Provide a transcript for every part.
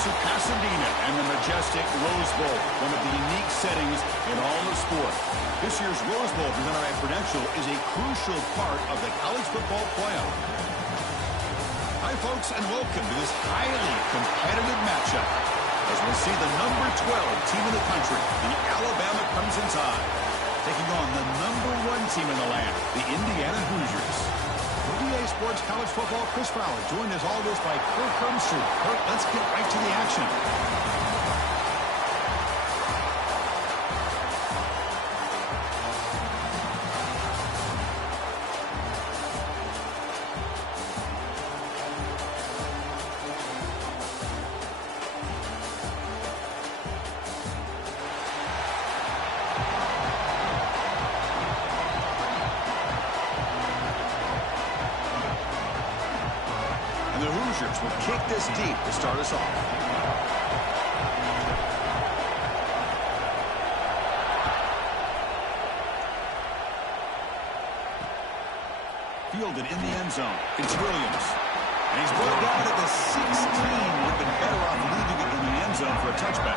to Pasadena and the majestic Rose Bowl, one of the unique settings in all of sport. This year's Rose Bowl, presented by Prudential, is a crucial part of the college football playoff. Hi, folks, and welcome to this highly competitive matchup as we see the number 12 team in the country, the Alabama Crimson Tide, taking on the number 1 team in the land, the Indiana Hoosiers. EA Sports College Football, Chris Fowler, joined as always by Kirk Hermstreet. Kirk, let's get right to the action. The Hoosiers will kick this deep to start us off. Fielded in the end zone. It's Williams. And he's brought down at the 16. Would have been better off leaving it in the end zone for a touchback.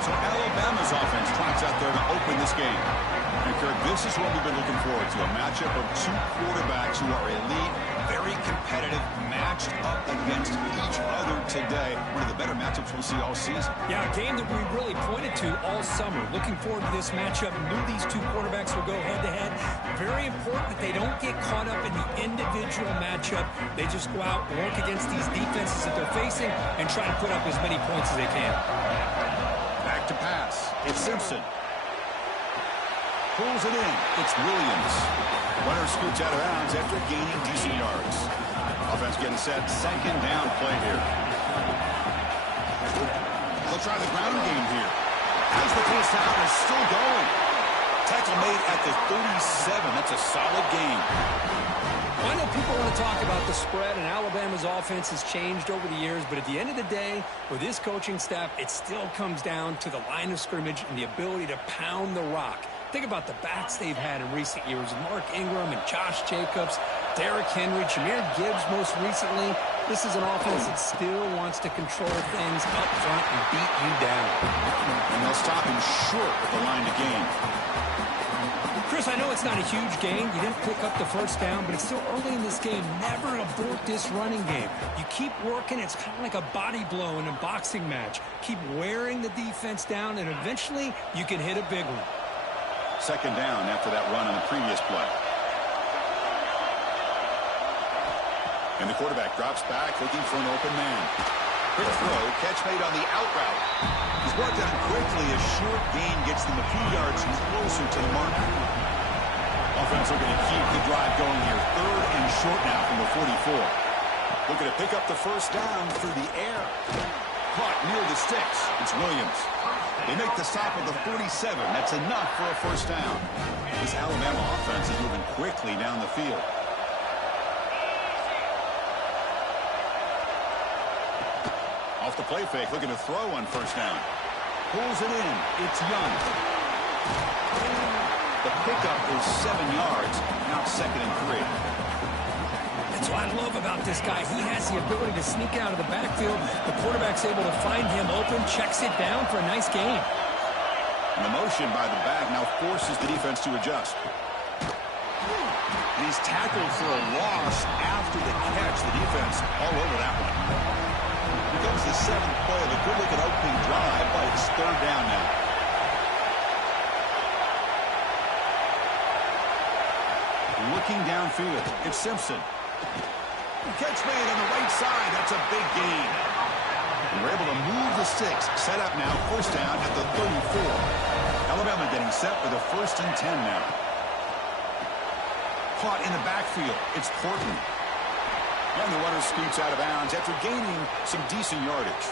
So Alabama's offense tracks out there to open this game. And Kirk, this is what we've been looking forward to, a matchup of 2 quarterbacks who are elite, very competitive, matched up against each other today. One of the better matchups we'll see all season. Yeah, a game that we really pointed to all summer. Looking forward to this matchup. Knew these 2 quarterbacks will go head-to-head. Very important that they don't get caught up in the individual matchup. They just go out, work against these defenses that they're facing, and try to put up as many points as they can. Back to pass. It's Simpson. Pulls it in. It's Williams. Runner scoots out of bounds after gaining decent yards. Offense getting set. Second down play here. They'll try the ground game here. As the first down is still going. Tackle made at the 37. That's a solid gain. I know people want to talk about the spread, and Alabama's offense has changed over the years, but at the end of the day, with this coaching staff, it still comes down to the line of scrimmage and the ability to pound the rock. Think about the backs they've had in recent years. Mark Ingram and Josh Jacobs, Derrick Henry, Jahmyr Gibbs most recently. This is an offense that still wants to control things up front and beat you down. And they'll stop him short with the line to gain. Chris, I know it's not a huge gain. You didn't pick up the first down, but it's still early in this game. Never abort this running game. You keep working. It's kind of like a body blow in a boxing match. Keep wearing the defense down, and eventually you can hit a big one. Second down after that run on the previous play. And the quarterback drops back, looking for an open man. Quick throw, catch made on the out route. He's brought down quickly. A short gain gets them a few yards closer to the mark. Offense looking to keep the drive going here. Third and short now from the 44. Looking to pick up the first down through the air. Caught near the sticks. It's Williams. They make the stop at the 47. That's enough for a first down. This Alabama offense is moving quickly down the field. Off the play fake, looking to throw on first down. Pulls it in. It's Young. The pickup is 7 yards. Now 2nd and 3. That's what I love about this guy. He has the ability to sneak out of the backfield. The quarterback's able to find him open, checks it down for a nice gain. And the motion by the back now forces the defense to adjust. And he's tackled for a loss after the catch. The defense all over that one. Here comes the 7th play of a good-looking opening drive, but it's 3rd down now. Looking downfield, it's Simpson. Catch made on the right side. That's a big gain. And we're able to move the sticks. Set up now, first down at the 34. Alabama getting set for the 1st and 10 now. Caught in the backfield. It's Portland. And the runner scoots out of bounds after gaining some decent yardage.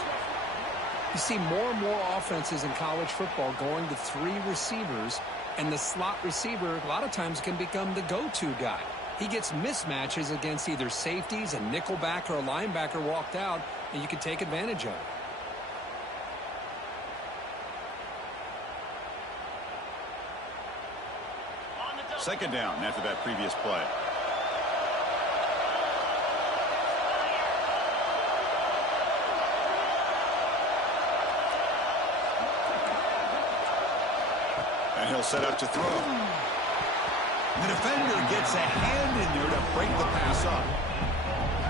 You see more and more offenses in college football going to 3 receivers, and the slot receiver a lot of times can become the go-to guy. He gets mismatches against either safeties, a nickelback, or a linebacker walked out, and you can take advantage of it. Second down after that previous play. He'll set up to throw. The defender gets a hand in there to break the pass up.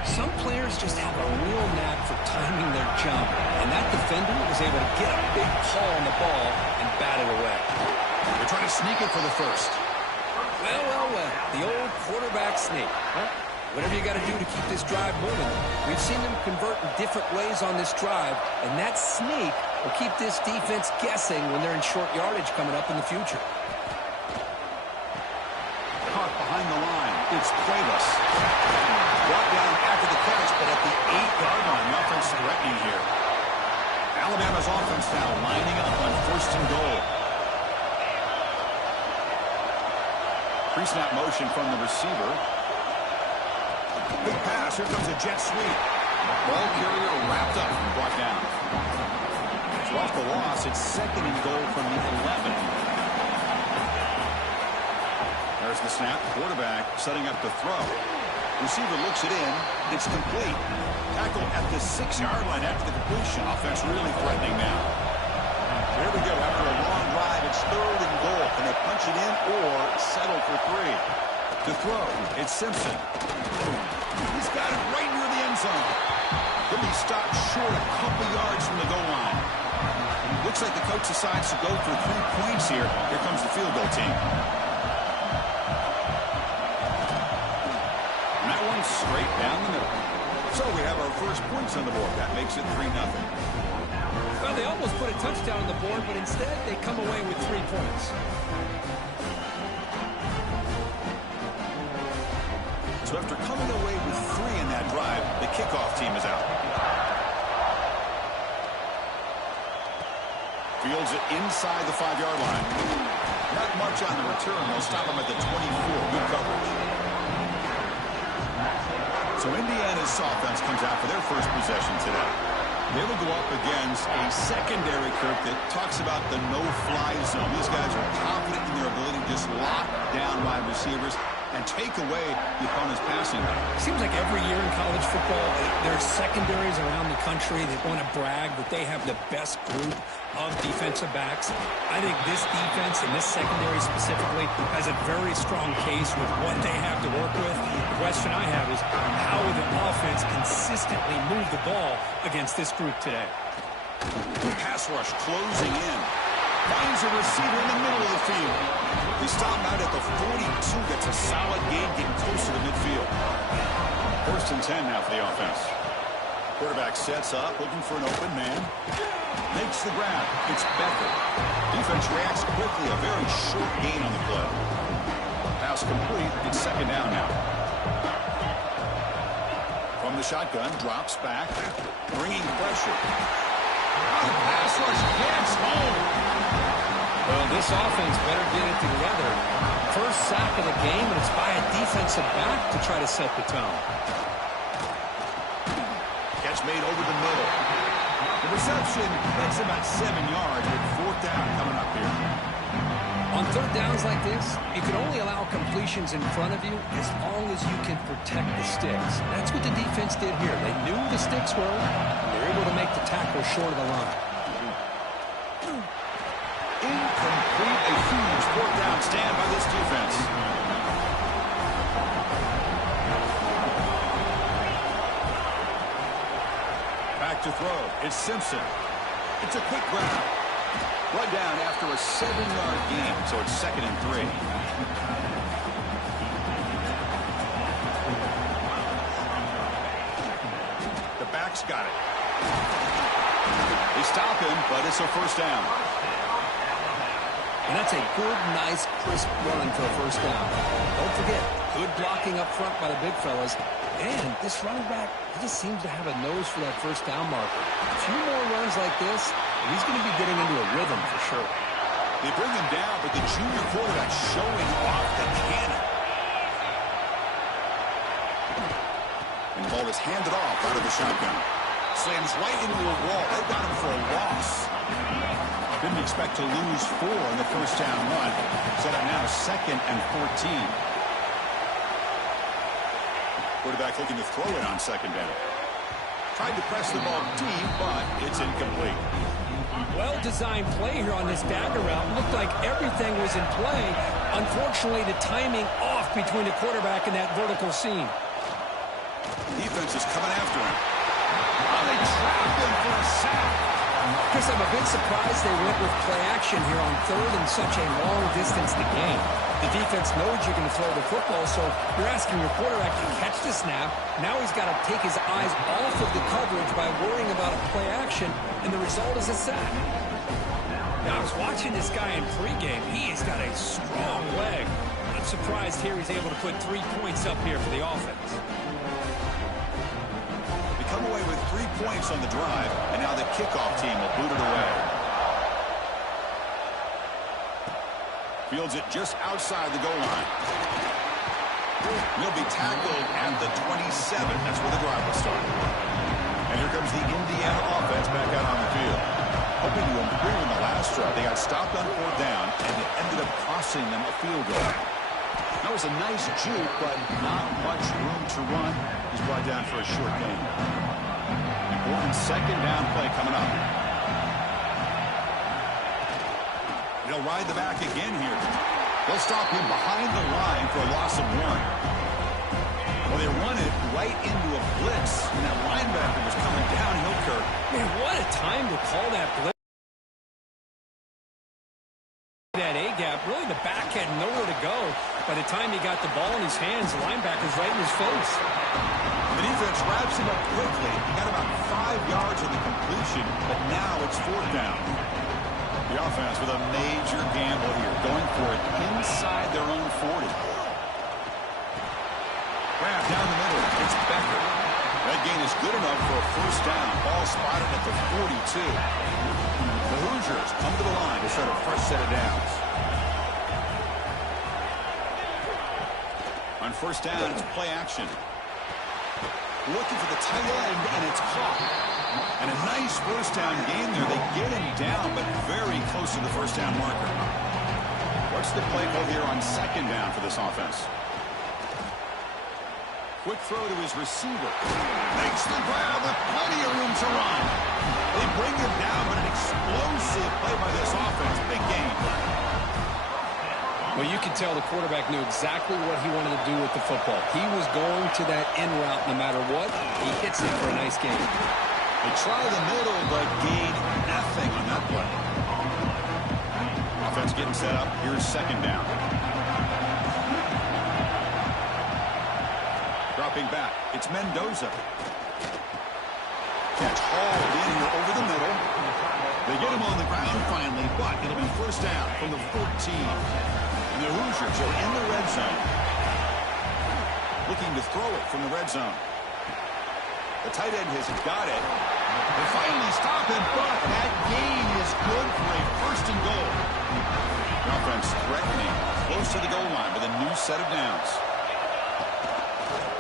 Some players just have a real knack for timing their jump, and that defender was able to get a big pull on the ball and bat it away. They're trying to sneak it for the first. Well, well, well, the old quarterback sneak. Whatever you got to do to keep this drive moving. We've seen them convert in different ways on this drive, and that sneak will keep this defense guessing when they're in short yardage coming up in the future. Caught behind the line. It's Cuevas. Brought down after the catch, but at the 8-yard line, nothing's threatening here. Alabama's offense now lining up on 1st and goal. Pre-snap motion from the receiver. Big pass. Here comes a jet sweep. Ball carrier wrapped up and brought down. So off the loss, it's 2nd and goal from the 11. There's the snap. Quarterback setting up to throw. Receiver looks it in. It's complete. Tackle at the 6-yard line after the completion. Offense really threatening now. Here we go. After a long drive, it's 3rd and goal. Can they punch it in or settle for 3? To throw, it's Simpson. He's got it right near the end zone. He'll be stopped short a couple yards from the goal line. Looks like the coach decides to go for 3 points here. Here comes the field goal team. And that one's straight down the middle. So we have our first points on the board. That makes it 3-0. Well, they almost put a touchdown on the board, but instead they come away with 3 points. So after coming away with 3 in that drive, the kickoff team is out. Fields it inside the 5-yard line. Not much on the return. They'll stop him at the 24. Good coverage. So Indiana's offense comes out for their first possession today. They will go up against a secondary, Kirk, that talks about the no-fly zone. These guys are confident in their ability to just lock down wide receivers and take away the opponent's passing game. Seems like every year in college football, there's secondaries around the country that want to brag that they have the best group of defensive backs. I think this defense and this secondary specifically has a very strong case with what they have to work with. The question I have is, how will the offense consistently move the ball against this group today? Pass rush closing in. Finds a receiver in the middle of the field. They stop out at the 42. That's a solid gain, getting close to the midfield. 1st and 10 now for the offense. Quarterback sets up, looking for an open man. Makes the grab. It's Becker. Defense reacts quickly. A very short gain on the play. Pass complete. It's 2nd down now. From the shotgun, drops back, bringing pressure. The pass rush gets home. Well, this offense better get it together. First sack of the game, and it's by a defensive back to try to set the tone. Catch made over the middle. The reception, that's about 7 yards with 4th down coming up here. On 3rd downs like this, you can only allow completions in front of you as long as you can protect the sticks. That's what the defense did here. They knew the sticks were, and they were able to make the tackle short of the line. Incomplete, a huge 4th down stand by this defense. Back to throw. It's Simpson. It's a quick grab. Run down after a 7-yard gain, so it's 2nd and 3. The back's got it. They stop him, but it's a 1st down. And that's a good, nice, crisp run for a 1st down. Don't forget, good blocking up front by the big fellas. And this running back, he just seems to have a nose for that 1st down marker. A few more runs like this, and he's going to be getting into a rhythm for sure. They bring him down, but the junior quarterback showing off the cannon. And the ball is handed off out of the shotgun. Slams right into a wall. They got him for a loss. Didn't expect to lose 4 on the 1st down run. Set up now 2nd and 14. Quarterback looking to throw it on 2nd down. Tried to press the ball deep, but it's incomplete. Well-designed play here on this dagger route. Looked like everything was in play. Unfortunately, the timing off between the quarterback and that vertical seam. Defense is coming after him. Oh, they trapped him for a sack. Chris, I'm a bit surprised they went with play action here on third and such a long distance to gain. The defense knows you're going to throw the football, so you're asking your quarterback to catch the snap. Now he's got to take his eyes off of the coverage by worrying about a play action, and the result is a sack. Now, I was watching this guy in pregame. He has got a strong leg. I'm surprised here he's able to put 3 points up here for the offense. They come away with 3 points on the drive, and now the kickoff team will boot it away. Fields it just outside the goal line. He'll be tackled at the 27. That's where the drive will start. And here comes the Indiana offense back out on the field. Hoping to improve in the last drive. They got stopped on 4th down, and it ended up costing them a field goal. That was a nice juke, but not much room to run. He's brought down for a short gain. Important 2nd down play coming up. They'll ride the back again here. They'll stop him behind the line for a loss of 1. Well, they run it right into a blitz, and that linebacker was coming downhill, Kirk. Man, what a time to call that blitz. That A-gap, really the back had nowhere to go. By the time he got the ball in his hands, the linebacker's right in his face. The defense wraps him up quickly. He got about 5 yards on the completion, but now it's 4th down. The offense with a major gamble here, going for it inside their own 40. Grab down the middle. It's Becker. That gain is good enough for a 1st down. Ball spotted at the 42. The Hoosiers come to the line to start a fresh set of downs. On 1st down, it's play action. Looking for the tight end, and it's caught. And a nice 1st down gain there. They get him down, but very close to the 1st down marker. What's the play call here on 2nd down for this offense? Quick throw to his receiver. Makes the grab with plenty of room to run. They bring him down, but an explosive play by this offense. Big game. Well, you could tell the quarterback knew exactly what he wanted to do with the football. He was going to that in route no matter what. He hits it for a nice game. They try the middle, but gain nothing on that play. Offense getting set up. Here's 2nd down. Dropping back. It's Mendoza. Catch hauled in here over the middle. They get him on the ground finally, but it'll be 1st down from the 14. And the Hoosiers are in the red zone. Looking to throw it from the red zone. The tight end has got it. They finally stop him, but that gain is good for a 1st and goal. The offense threatening close to the goal line with a new set of downs.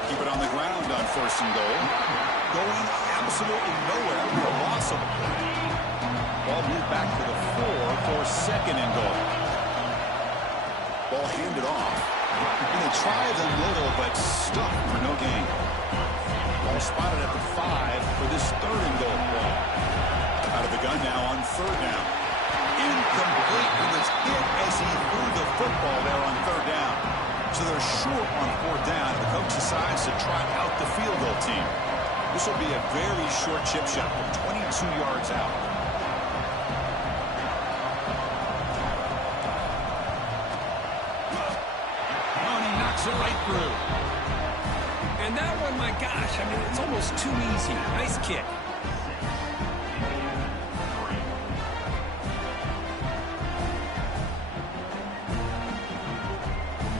Keep it on the ground on 1st and goal. Going absolutely nowhere for a loss of a play. Ball moved back to the 4 for 2nd and goal. Ball handed off. And they try the middle, but stuck for no gain. Ball spotted at the 5 for this 3rd and goal play. Out of the gun now on 3rd down. Incomplete. He was hit as he threw the football there on 3rd down. So they're short on 4th down. The coach decides to try out the field goal team. This will be a very short chip shot from 22 yards out. Oh, and he knocks it right through. And that one, my gosh, I mean, it's almost too easy. Nice kick.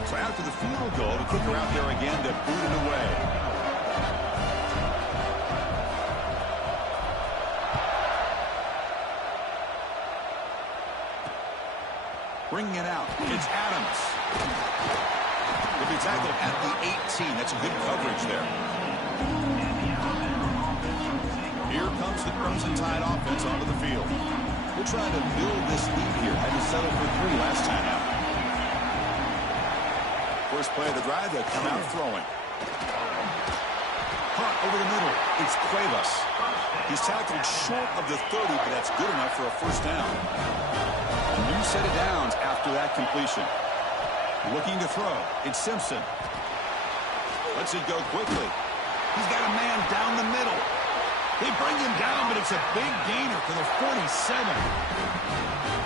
So after the field goal, the kicker out there again to boot it away. Bringing it out, it's Adams. He'll be tackled at the 18. That's good coverage there. Here comes the Crimson Tide offense onto the field. We're trying to build this lead here. Had to settle for 3 last time out. First play of the drive, they come out throwing. Hunt over the middle. It's Cuevas. He's tackled short of the 30, but that's good enough for a first down. A new set of downs after that completion. Looking to throw. It's Simpson. Lets it go quickly. He's got a man down the middle. They bring him down, but it's a big gainer for the 47.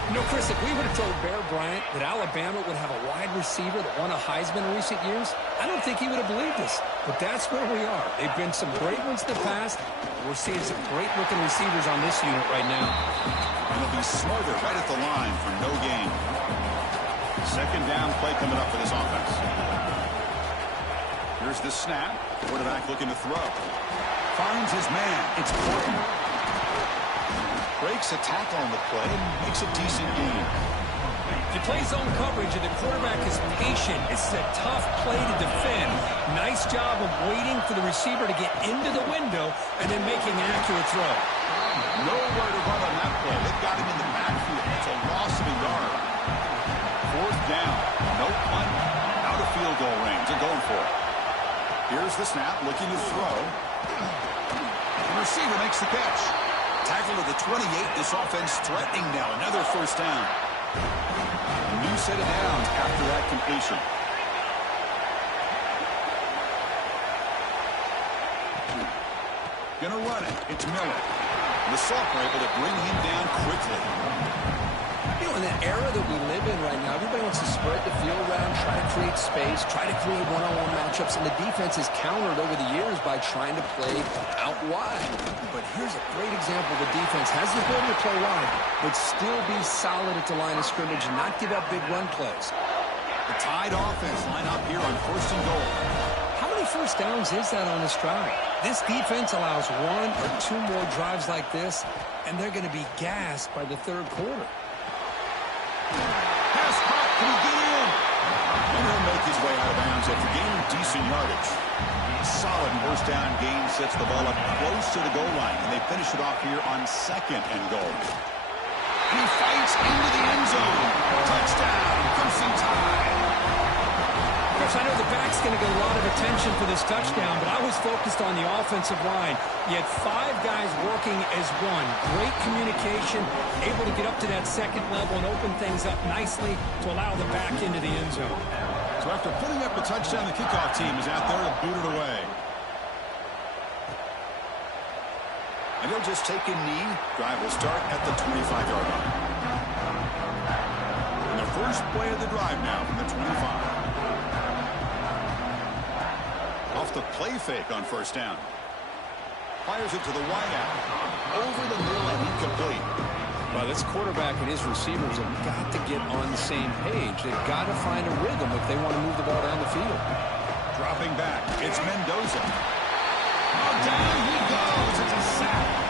You know, Chris, if we would have told Bear Bryant that Alabama would have a wide receiver that won a Heisman in recent years, I don't think he would have believed us. But that's where we are. They've been some great ones in the past. We're seeing some great-looking receivers on this unit right now. And it'll be Smoother right at the line for no gain. Second down play coming up for this offense. Here's the snap. Quarterback looking to throw. Finds his man. It's Portman. Breaks a tackle on the play and makes a decent gain. He plays zone coverage, and the quarterback is patient. This is a tough play to defend. Nice job of waiting for the receiver to get into the window and then making an accurate throw. Nowhere to run on that play. They've got him in the backfield. It's a loss of a yard. Fourth down. No punt. Out of field goal range. They're going for it. Here's the snap. Looking to throw. The receiver makes the catch. Tackle to the 28. This offense threatening now. Another first down. A new set of downs after that completion. Gonna run it. It's Miller. The Sophomore able to bring him down quickly. You know, in the era that we live in right now, everybody wants to spread the field around, try to create space, try to create one-on-one matchups, and the defense is countered over the years by trying to play out wide. But here's a great example. The defense has the ability to play wide, but still be solid at the line of scrimmage and not give up big run plays. The Tide offense line up here on first and goal. How many first downs is that on this drive? This defense allows one or two more drives like this, and they're going to be gassed by the third quarter. Pass caught. Can he get in? And he'll make his way out of bounds after gaining decent yardage. Solid first down gain sets the ball up close to the goal line, and they finish it off here on second and goal. And he fights into the end zone. Touchdown, Crimson Tide. Chris, I know the back's going to get a lot of attention for this touchdown, but I was focused on the offensive line. You had five guys working as one. Great communication, able to get up to that second level and open things up nicely to allow the back into the end zone. So after putting up a touchdown, the kickoff team is out there to boot it away. And they'll just take a knee. Drive will start at the 25-yard line. And the first play of the drive now from the 25. Off the play fake on first down. Fires it to the wideout. Over the middle and incomplete. Well, this quarterback and his receivers have got to get on the same page. They've got to find a rhythm if they want to move the ball down the field. Dropping back. It's Mendoza. Oh, down he goes. It's a sack.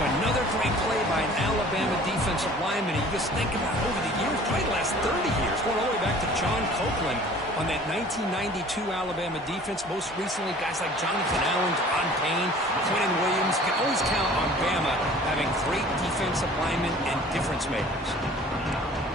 Another great play by an Alabama defensive lineman. You just think about over the years, probably the last 30 years, going all the way back to John Copeland on that 1992 Alabama defense. Most recently, guys like Jonathan Allen, Deron Payne, Quentin Williams. You can always count on Bama having great defensive linemen and difference makers.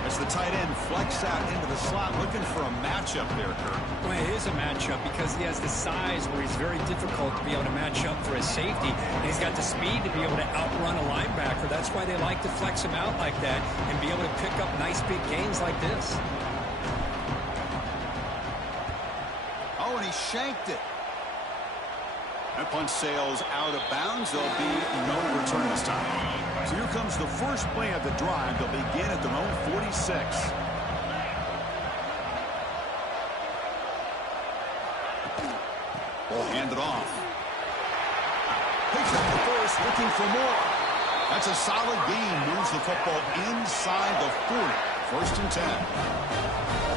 As the tight end flex out into the slot, looking for a matchup there, Kirk. Well, it is a matchup because he has the size where he's very difficult to be able to match up for his safety. And he's got the speed to be able to outrun a linebacker. That's why they like to flex him out like that and be able to pick up nice big gains like this. Oh, and he shanked it. That punt sails out of bounds. There'll be no return this time. So here comes the first play of the drive. They'll begin at their own 46. Ball handed off. Picks up the first, looking for more. That's a solid gain. Moves the football inside the 40. First and 10.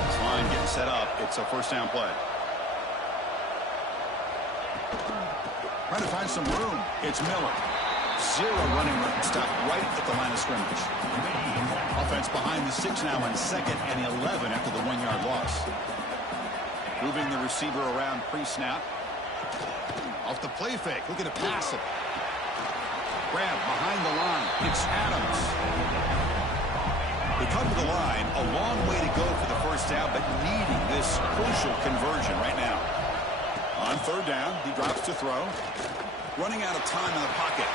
This line getting set up. It's a first down play. Trying to find some room. It's Miller. Zero running room. Stuck right at the line of scrimmage. Offense behind the 6 now on second and 11 after the 1-yard loss. Moving the receiver around pre-snap. Off the play fake. Looking to pass it. Grab behind the line. It's Adams. They come to the line. A long way to go for the first down, but needing this crucial conversion right now. On third down, he drops to throw. Running out of time in the pocket.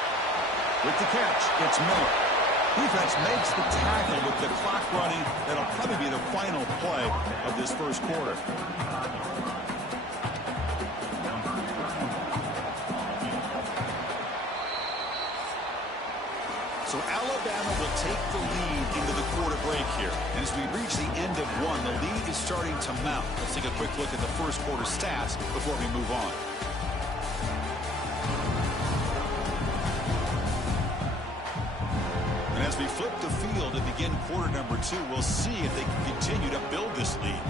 With the catch, it's Miller. Defense makes the tackle with the clock running. That'll probably be the final play of this first quarter. So Alabama will take the lead into the quarter break here. And as we reach the end of one, the lead is starting to mount. Let's take a quick look at the first quarter stats before we move on. And as we flip the field to begin quarter number 2, we'll see if they can continue to build this lead.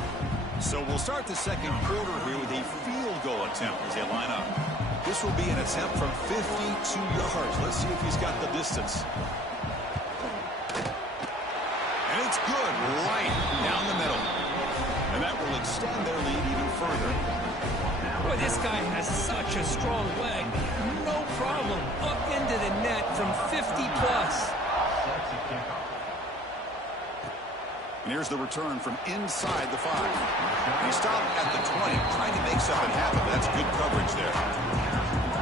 So we'll start the second quarter here with a field goal attempt as they line up. This will be an attempt from 52 yards. Let's see if he's got the distance. And it's good, right down the middle. And that will extend their lead even further. Boy, this guy has such a strong leg. No problem. Up into the net from 50+. And here's the return from inside the 5. He stopped at the 20, trying to make something happen, but that's good coverage there.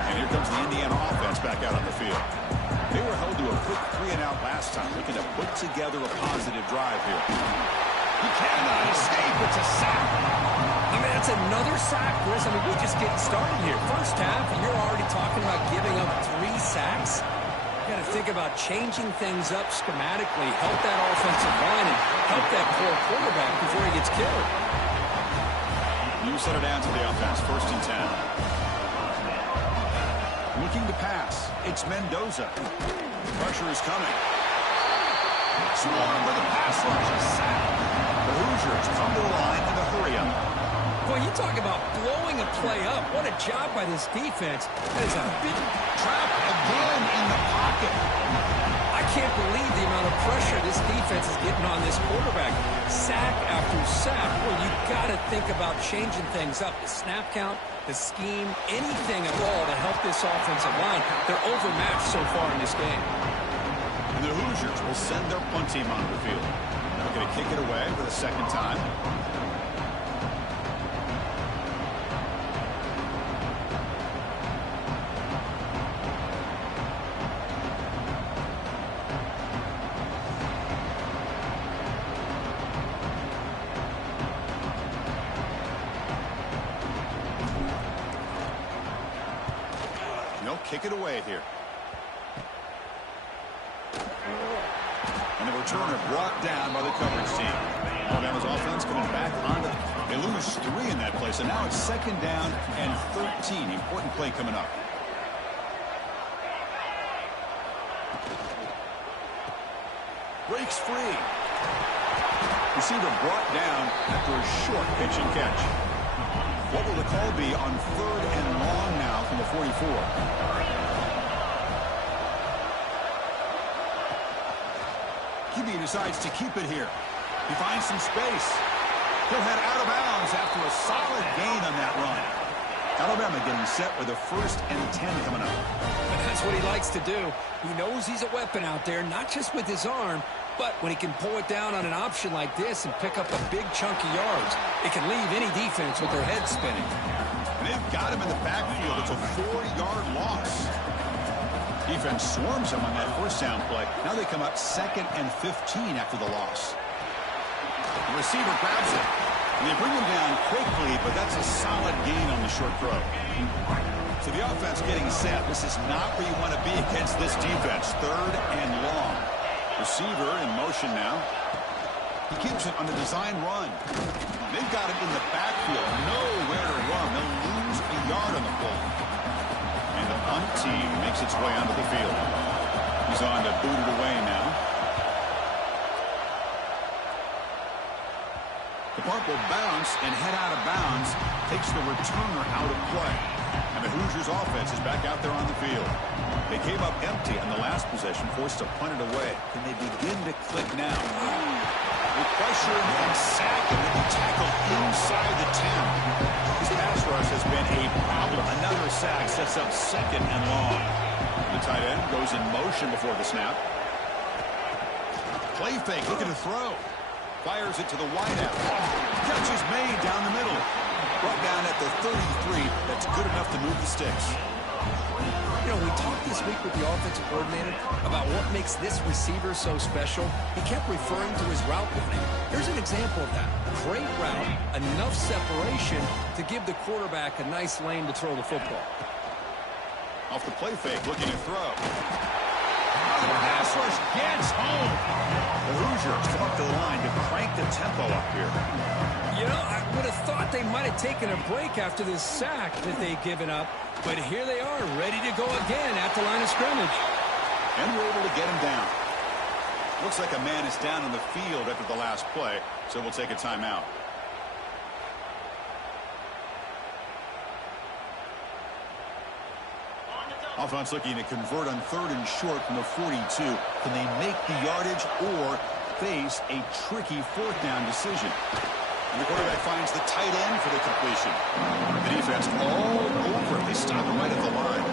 And here comes the Indiana offense back out on the field. They were held to a quick 3-and-out last time, looking to put together a positive drive here. He cannot escape. It's a sack. I mean, that's another sack, Chris. I mean, we're just getting started here. First half, and you're already talking about giving up 3 sacks. You got to think about changing things up schematically, help that offensive line, and help that poor quarterback before he gets killed. You set it down to the offense, 1st and 10. Looking to pass. It's Mendoza. Pressure is coming. Swarm with a pass rush. A sack. The Hoosiers come to the line in a hurry-up. Boy, you talk about blowing a play up. What a job by this defense. That is a big trap again in the pocket. I can't believe the amount of pressure this defense is getting on this quarterback. Sack after sack. Well, you got to think about changing things up. The snap count, the scheme, anything at all to help this offensive line. They're overmatched so far in this game. And the Hoosiers will send their punt team onto the field. They're going to kick it away for the second time. Kick it away here. And the returner brought down by the coverage team. Alabama's offense coming back onto the... They lose 3 in that play, so now it's 2nd down and 13. Important play coming up. Breaks free. Receiver brought down after a short pitch and catch. What will the call be on 3rd and long now from the 44? QB decides to keep it here. He finds some space. He'll head out of bounds after a solid gain on that run. Alabama getting set with a 1st and 10 coming up. And that's what he likes to do. He knows he's a weapon out there, not just with his arm, but when he can pull it down on an option like this and pick up a big chunk of yards, it can leave any defense with their head spinning. And they've got him in the backfield. It's a 4-yard loss. Defense swarms him on that 1st down play. Now they come up 2nd and 15 after the loss. The receiver grabs it. And they bring him down quickly, but that's a solid gain on the short throw. So the offense getting set. This is not where you want to be against this defense. 3rd and long. Receiver in motion now. He keeps it on the design run. They've got him in the backfield. Nowhere to run. They'll lose a yard on the play. And the punt team makes its way onto the field. He's on to boot it away now. The punt will bounce and head out of bounds. Takes the returner out of play. And the Hoosiers offense is back out there on the field. They came up empty on the last possession, forced to punt it away. Can they begin to click now? With pressure and sack, and then the tackle inside the 10. This pass rush has been a problem. Another sack sets up 2nd and long. The tight end goes in motion before the snap. Play fake, looking to throw. Fires it to the wideout. Catch is made down the middle. Brought down at the 33. That's good enough to move the sticks. You know, we talked this week with the offensive coordinator about what makes this receiver so special. He kept referring to his route running. Here's an example of that. Great route, enough separation to give the quarterback a nice lane to throw the football. Off the play fake, looking to throw. The pass rush gets home. The Hoosiers come up to the line to crank the tempo up here. You know, I would have thought they might have taken a break after this sack that they've given up, but here they are, ready to go again at the line of scrimmage. And we're able to get him down. Looks like a man is down on the field after the last play, so we'll take a timeout. Offense looking to convert on 3rd and short from the 42. Can they make the yardage or face a tricky 4th down decision? And the quarterback finds the tight end for the completion. The defense all over it. They stop him right at the line.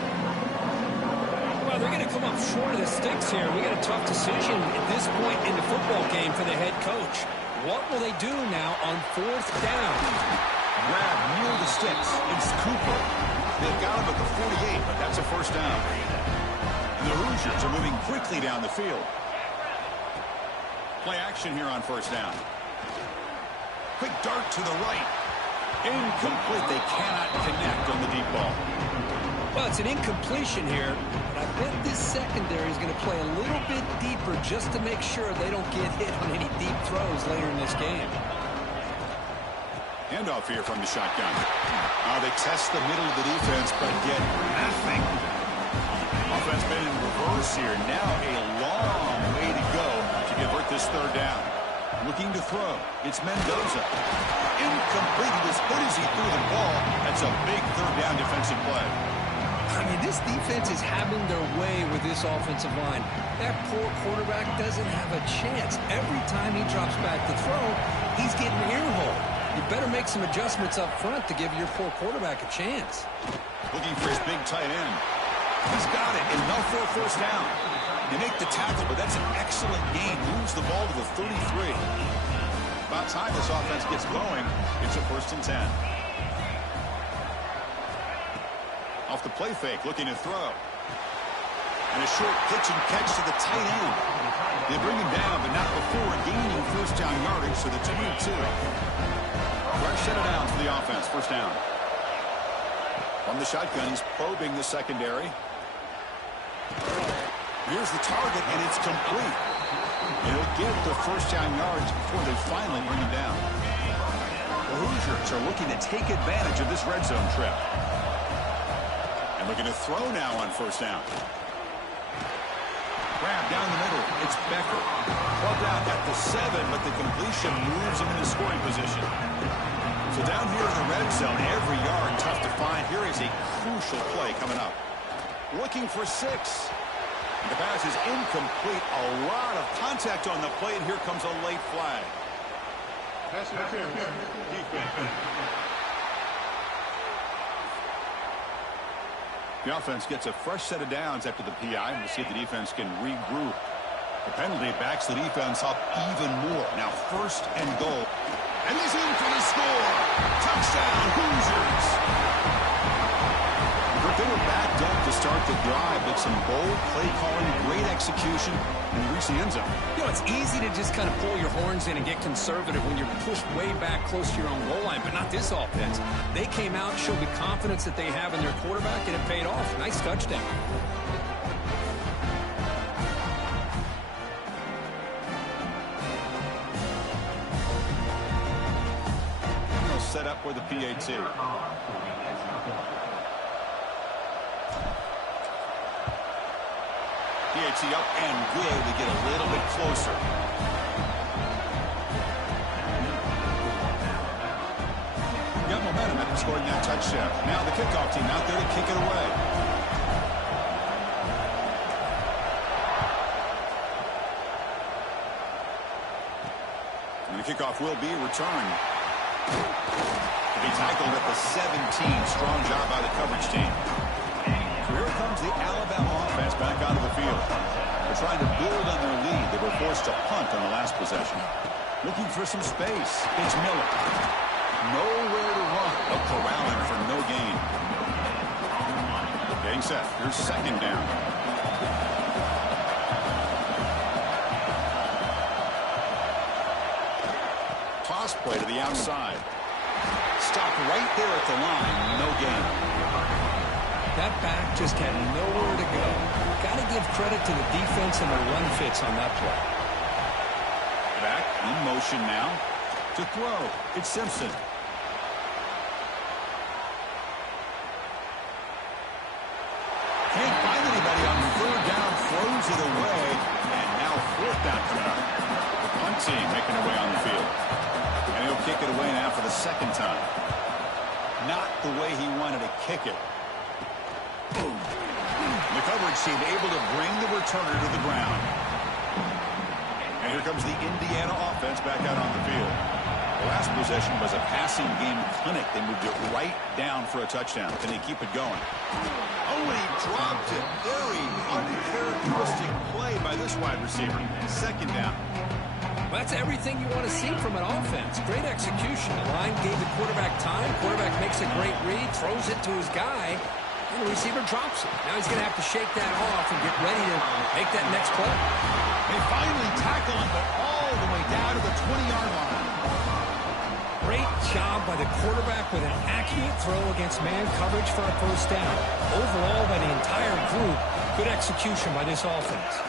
Well, they're going to come up short of the sticks here. We got a tough decision at this point in the football game for the head coach. What will they do now on 4th down? Grab near the sticks. It's Cooper. They've got him at the 48, but that's a 1st down. And the Hoosiers are moving quickly down the field. Play action here on 1st down. Quick dart to the right. Incomplete. They cannot connect on the deep ball. Well, it's an incompletion here, but I bet this secondary is going to play a little bit deeper just to make sure they don't get hit on any deep throws later in this game. Handoff here from the shotgun. They test the middle of the defense, but get nothing. Offense been in reverse here. Now a long way to go to convert this 3rd down. Looking to throw. It's Mendoza. Incomplete. He was hit as he threw the ball. That's a big 3rd down defensive play. I mean, this defense is having their way with this offensive line. That poor quarterback doesn't have a chance. Every time he drops back to throw, he's getting earholed. You better make some adjustments up front to give your poor quarterback a chance. Looking for his big tight end. He's got it. Enough for a 1st down. You make the tackle, but that's an excellent gain. Moves the ball to the 33. About time this offense gets going. It's a 1st and 10. Off the play fake, looking to throw. And a short pitch and catch to the tight end. They bring him down, but not before gaining 1st down yardage to the 22. Fresh set of downs for the offense. 1st down. From the shotgun, he's probing the secondary. Here's the target, and it's complete. He'll get the 1st down yards before they finally bring him down. The Hoosiers are looking to take advantage of this red zone trip. And looking to throw now on 1st down. Grab down the middle. It's Becker. Plugged out at the 7, but the completion moves him into scoring position. So down here in the red zone, every yard tough to find. Here is a crucial play coming up. Looking for 6. The pass is incomplete. A lot of contact on the play, and here comes a late flag. Pass interference. Defense. The offense gets a fresh set of downs after the PI, and we'll see if the defense can regroup. The penalty backs the defense up even more. Now 1st and goal. And he's in for the score. Touchdown, Hoosiers. They were backed up to start the drive, but some bold play calling, great execution, and they reached the end zone. You know, it's easy to just kind of pull your horns in and get conservative when you're pushed way back close to your own goal line, but not this offense. They came out, showed the confidence that they have in their quarterback, and it paid off. Nice touchdown. Set up for the PAT. PAT up and good. We get a little bit closer. Got momentum after scoring that touchdown. Now the kickoff team out there to kick it away. And the kickoff will be returned. To be tackled at the 17. Strong job by the coverage team. So here comes the Alabama offense back onto the field. They're trying to build on their lead. They were forced to punt on the last possession. Looking for some space. It's Miller. Nowhere to run. But corralling for no gain. Okay, Getting set. Here's second down. Toss play to the outside. Stop right there at the line. No gain. That back just had nowhere to go. Got to give credit to the defense and the run fits on that play. Back in motion now. To throw, it's Simpson. Can't find anybody on third down, throws it away, and now fourth down coming up. The punt team making their way on the field. And he'll kick it away now for the second time. Not the way he wanted to kick it. Boom. The coverage team able to bring the returner to the ground. And here comes the Indiana offense back out on the field. The last possession was a passing game clinic. They moved it right down for a touchdown. Can they keep it going? Oh, and he dropped it. Very uncharacteristic play by this wide receiver. Second down. Well, that's everything you want to see from an offense. Great execution. The line gave the quarterback time. Quarterback makes a great read, throws it to his guy, and the receiver drops it. Now he's going to have to shake that off and get ready to make that next play. They finally tackle him, but all the way down to the 20-yard line. Great job by the quarterback with an accurate throw against man coverage for a first down. Overall, by the entire group, good execution by this offense.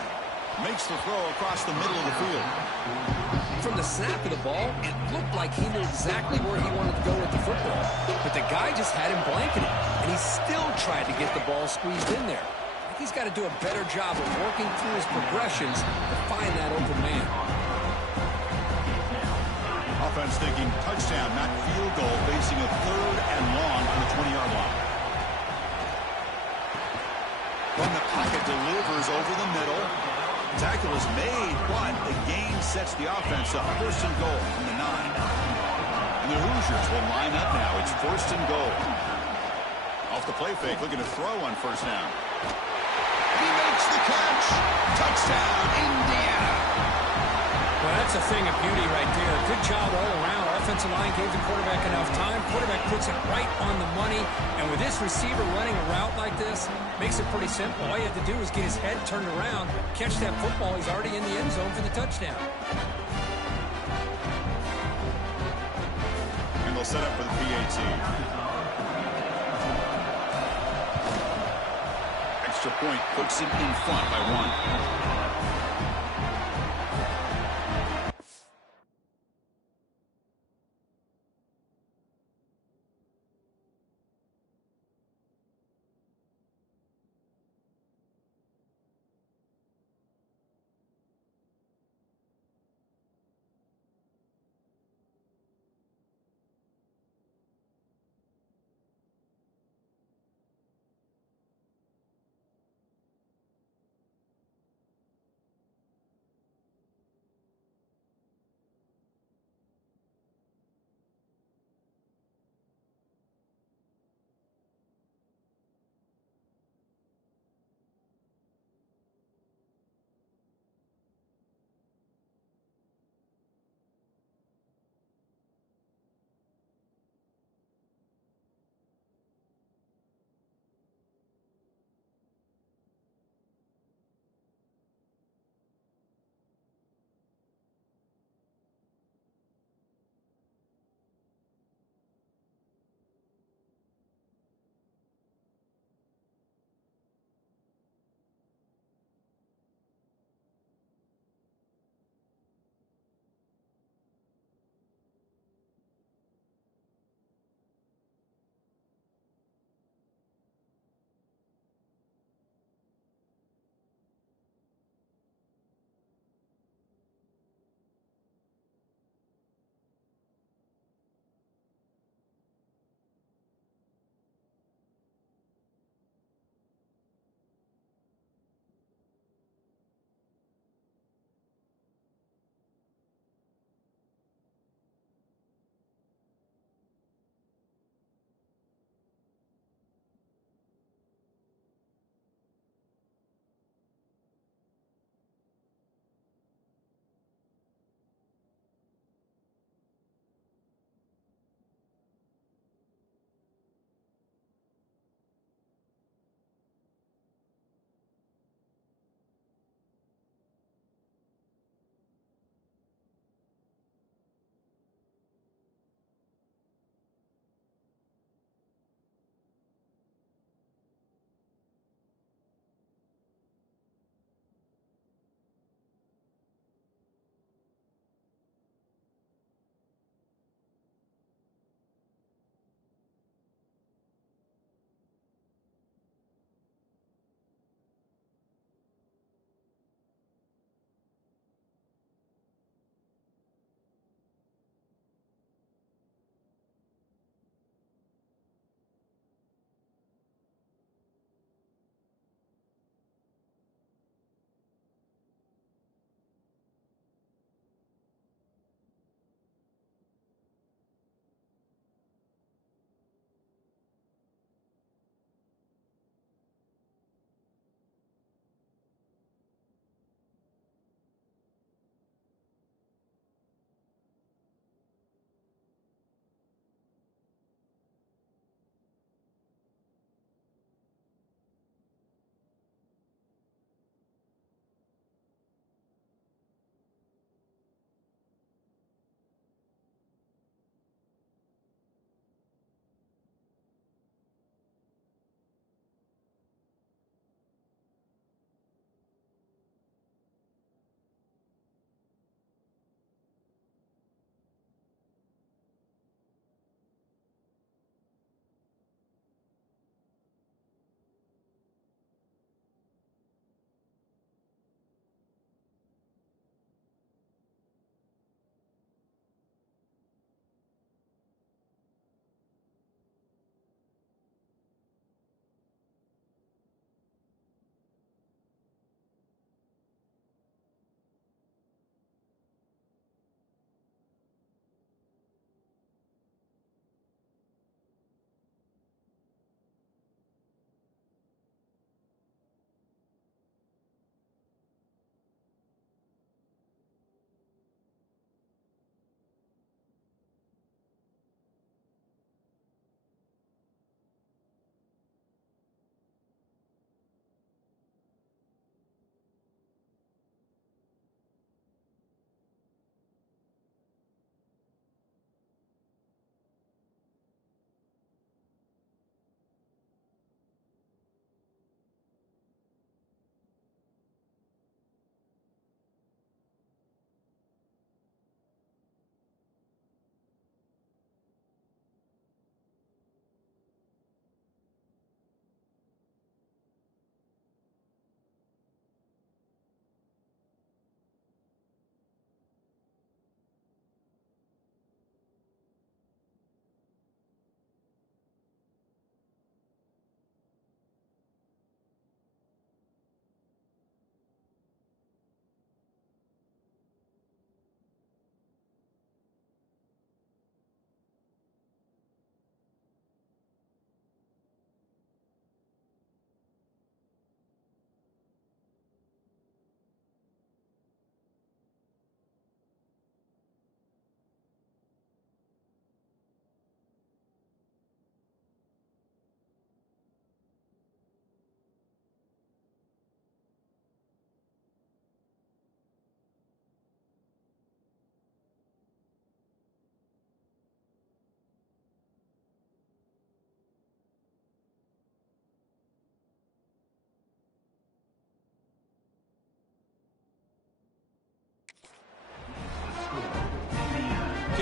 Makes the throw across the middle of the field. From the snap of the ball, it looked like he knew exactly where he wanted to go with the football. But the guy just had him blanketed, and he still tried to get the ball squeezed in there. I think he's got to do a better job of working through his progressions to find that open man. Offense thinking touchdown, not field goal, facing a third and long on the 20-yard line. From the pocket, delivers over the middle. Tackle is made, but the gain sets the offense up. First and goal from the 9. And the Hoosiers will line up now. It's first and goal. Off the play fake, looking to throw on first down. He makes the catch. Touchdown, Indiana. Well, that's a thing of beauty right there. Good job all around. Offensive line gave the quarterback enough time. Quarterback puts it right on the money. And with this receiver running a route like this, makes it pretty simple. All you have to do is get his head turned around, catch that football. He's already in the end zone for the touchdown. And they'll set up for the PAT. Extra point puts it in front by 1.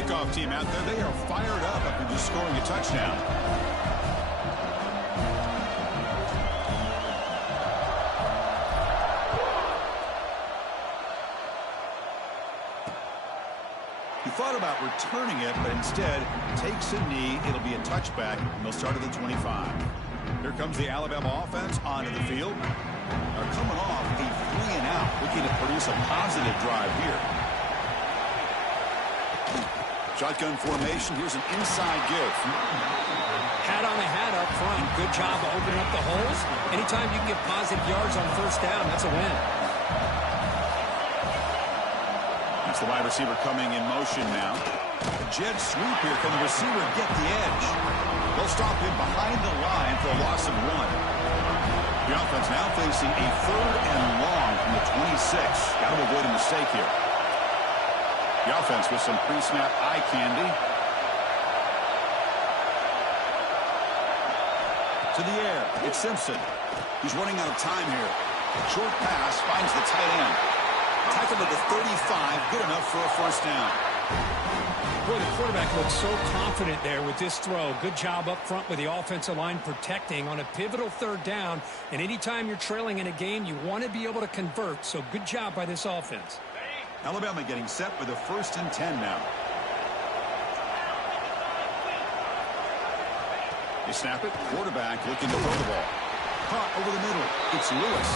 kickoff team out there, they are fired up after just scoring a touchdown. He thought about returning it, but instead takes a knee. It'll be a touchback, and they'll start at the 25. Here comes the Alabama offense onto the field. They're coming off a 3-and-out, looking to produce a positive drive here. Shotgun formation. Here's an inside give. Hat on a hat up front. Good job of opening up the holes. Anytime you can get positive yards on first down, that's a win. That's the wide receiver coming in motion now. A jet sweep here. Can the receiver get the edge? They'll stop him behind the line for a loss of 1. The offense now facing a 3rd and long from the 26. Got to avoid a mistake here. The offense with some pre-snap eye candy. To the air. It's Simpson. He's running out of time here. Short pass finds the tight end. Tackled at the 35. Good enough for a first down. Boy, the quarterback looks so confident there with this throw. Good job up front with the offensive line protecting on a pivotal 3rd down. And anytime you're trailing in a game, you want to be able to convert. So good job by this offense. Alabama getting set for the 1st and 10 now. They snap it. Quarterback looking to throw the ball. Caught over the middle. It's Lewis.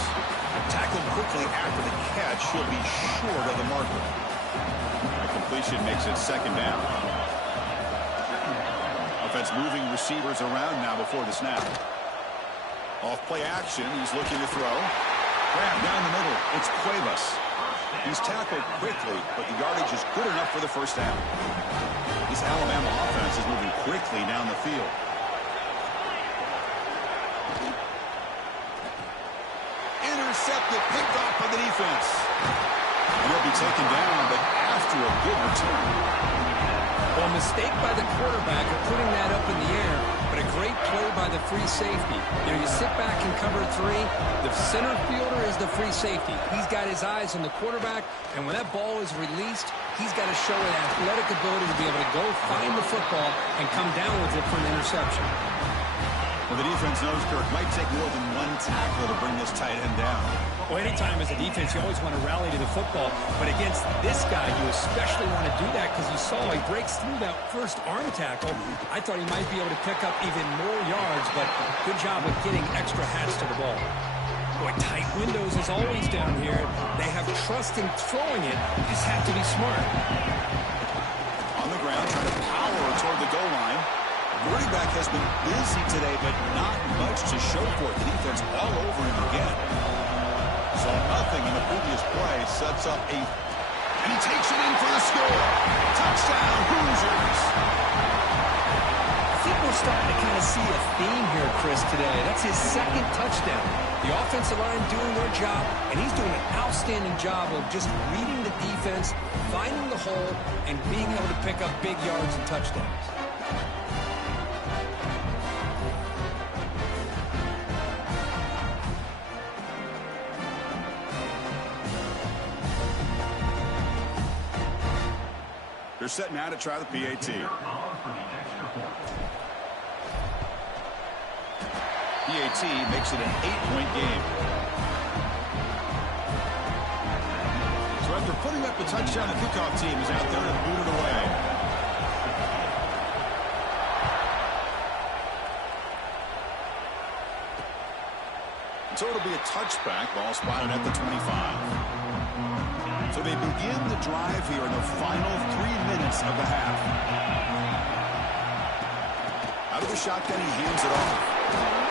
Tackled quickly after the catch. He'll be short of the marker. A completion makes it 2nd down. Offense moving receivers around now before the snap. Off play action. He's looking to throw. Grab down the middle. It's Cuevas. He's tackled quickly, but the yardage is good enough for the first down. This Alabama offense is moving quickly down the field. Intercepted, picked off by the defense. And he'll be taken down, but after a good return. Well, a mistake by the quarterback of putting that up in the air, but a great play by the free safety. You know, you sit back and cover 3. The center fielder is the free safety. He's got his eyes on the quarterback, and when that ball is released, he's got to show an athletic ability to be able to go find the football and come down with it for an interception. Well, the defense knows Kirk might take more than one tackle to bring this tight end down. Well, anytime as a defense, you always want to rally to the football. But against this guy, you especially want to do that because you saw he breaks through that first arm tackle. I thought he might be able to pick up even more yards, but good job of getting extra hats to the ball. Boy, tight windows is always down here. They have trust in throwing it. You just have to be smart. On the ground, trying to power toward the goal line. Running back has been busy today, but not much to show for it. The defense all over him again. So nothing in the previous play sets up a... And he takes it in for the score. Touchdown, Hoosiers. I think we're starting to kind of see a theme here, Chris, today. That's his 2nd touchdown. The offensive line doing their job, and he's doing an outstanding job of just reading the defense, finding the hole, and being able to pick up big yards and touchdowns. They're set now to try the PAT. PAT makes it an 8-point game. So after putting up the touchdown, the kickoff team is out there to boot it away. So it'll be a touchback, ball spotted at the 25. So they begin the drive here in the final 3 minutes of the half. Out of the shotgun, he hands it off.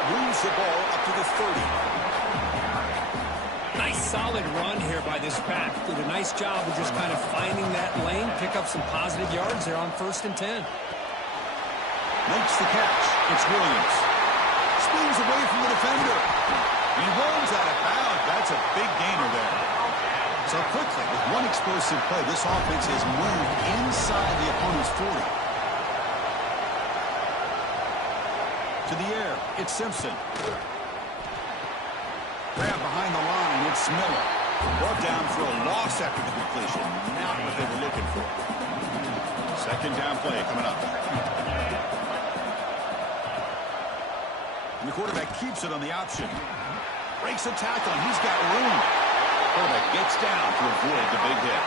Moves the ball up to the 30. Nice solid run here by this back. Did a nice job of just kind of finding that lane, pick up some positive yards there on 1st and 10. Makes the catch. It's Williams. Spins away from the defender. He runs out of bounds. That's a big gainer there. So quickly, with one explosive play, this offense has moved inside the opponent's 40. To the air, it's Simpson. Grab behind the line, it's Miller. Brought down for a loss after the completion. Not what they were looking for. Second down play coming up. And the quarterback keeps it on the option. Breaks a tackle, and he's got room. Quarterback gets down to avoid the big hit.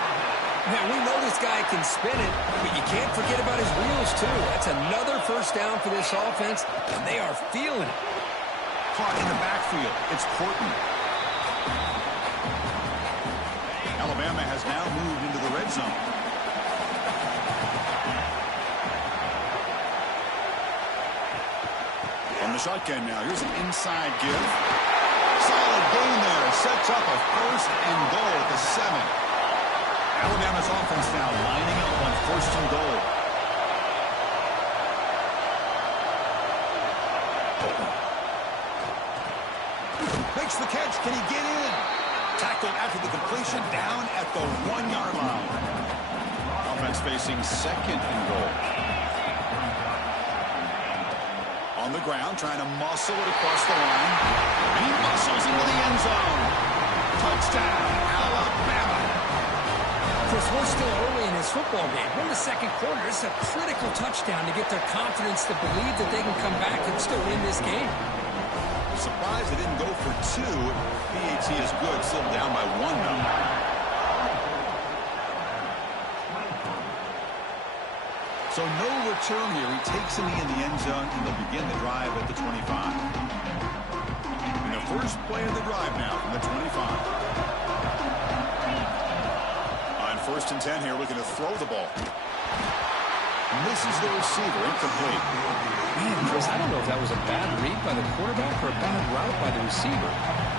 Man, we know this guy can spin it, but you can't forget about his wheels, too. That's another first down for this offense, and they are feeling it. Caught in the backfield. It's Courtney. Alabama has now moved into the red zone. From the shotgun now, here's an inside give. Solid gain there. Sets up a first and goal at the 7. Alabama's offense now lining up on first and goal. Makes the catch. Can he get in? Tackled after the completion down at the 1-yard line. Offense facing second and goal. On the ground, trying to muscle it across the line. And he muscles into the end zone. Touchdown, Alabama. Chris, we're still early in this football game. We're in the second quarter. This is a critical touchdown to get their confidence to believe that they can come back and still win this game. Surprised they didn't go for 2. PAT is good, still down by 1 now. So no return here. He takes him in the end zone, and they'll begin the drive at the 25. And the first play of the drive now from the 25. On first and 10 here, looking to throw the ball. Misses the receiver, incomplete. Man, Chris, I don't know if that was a bad read by the quarterback or a bad route by the receiver.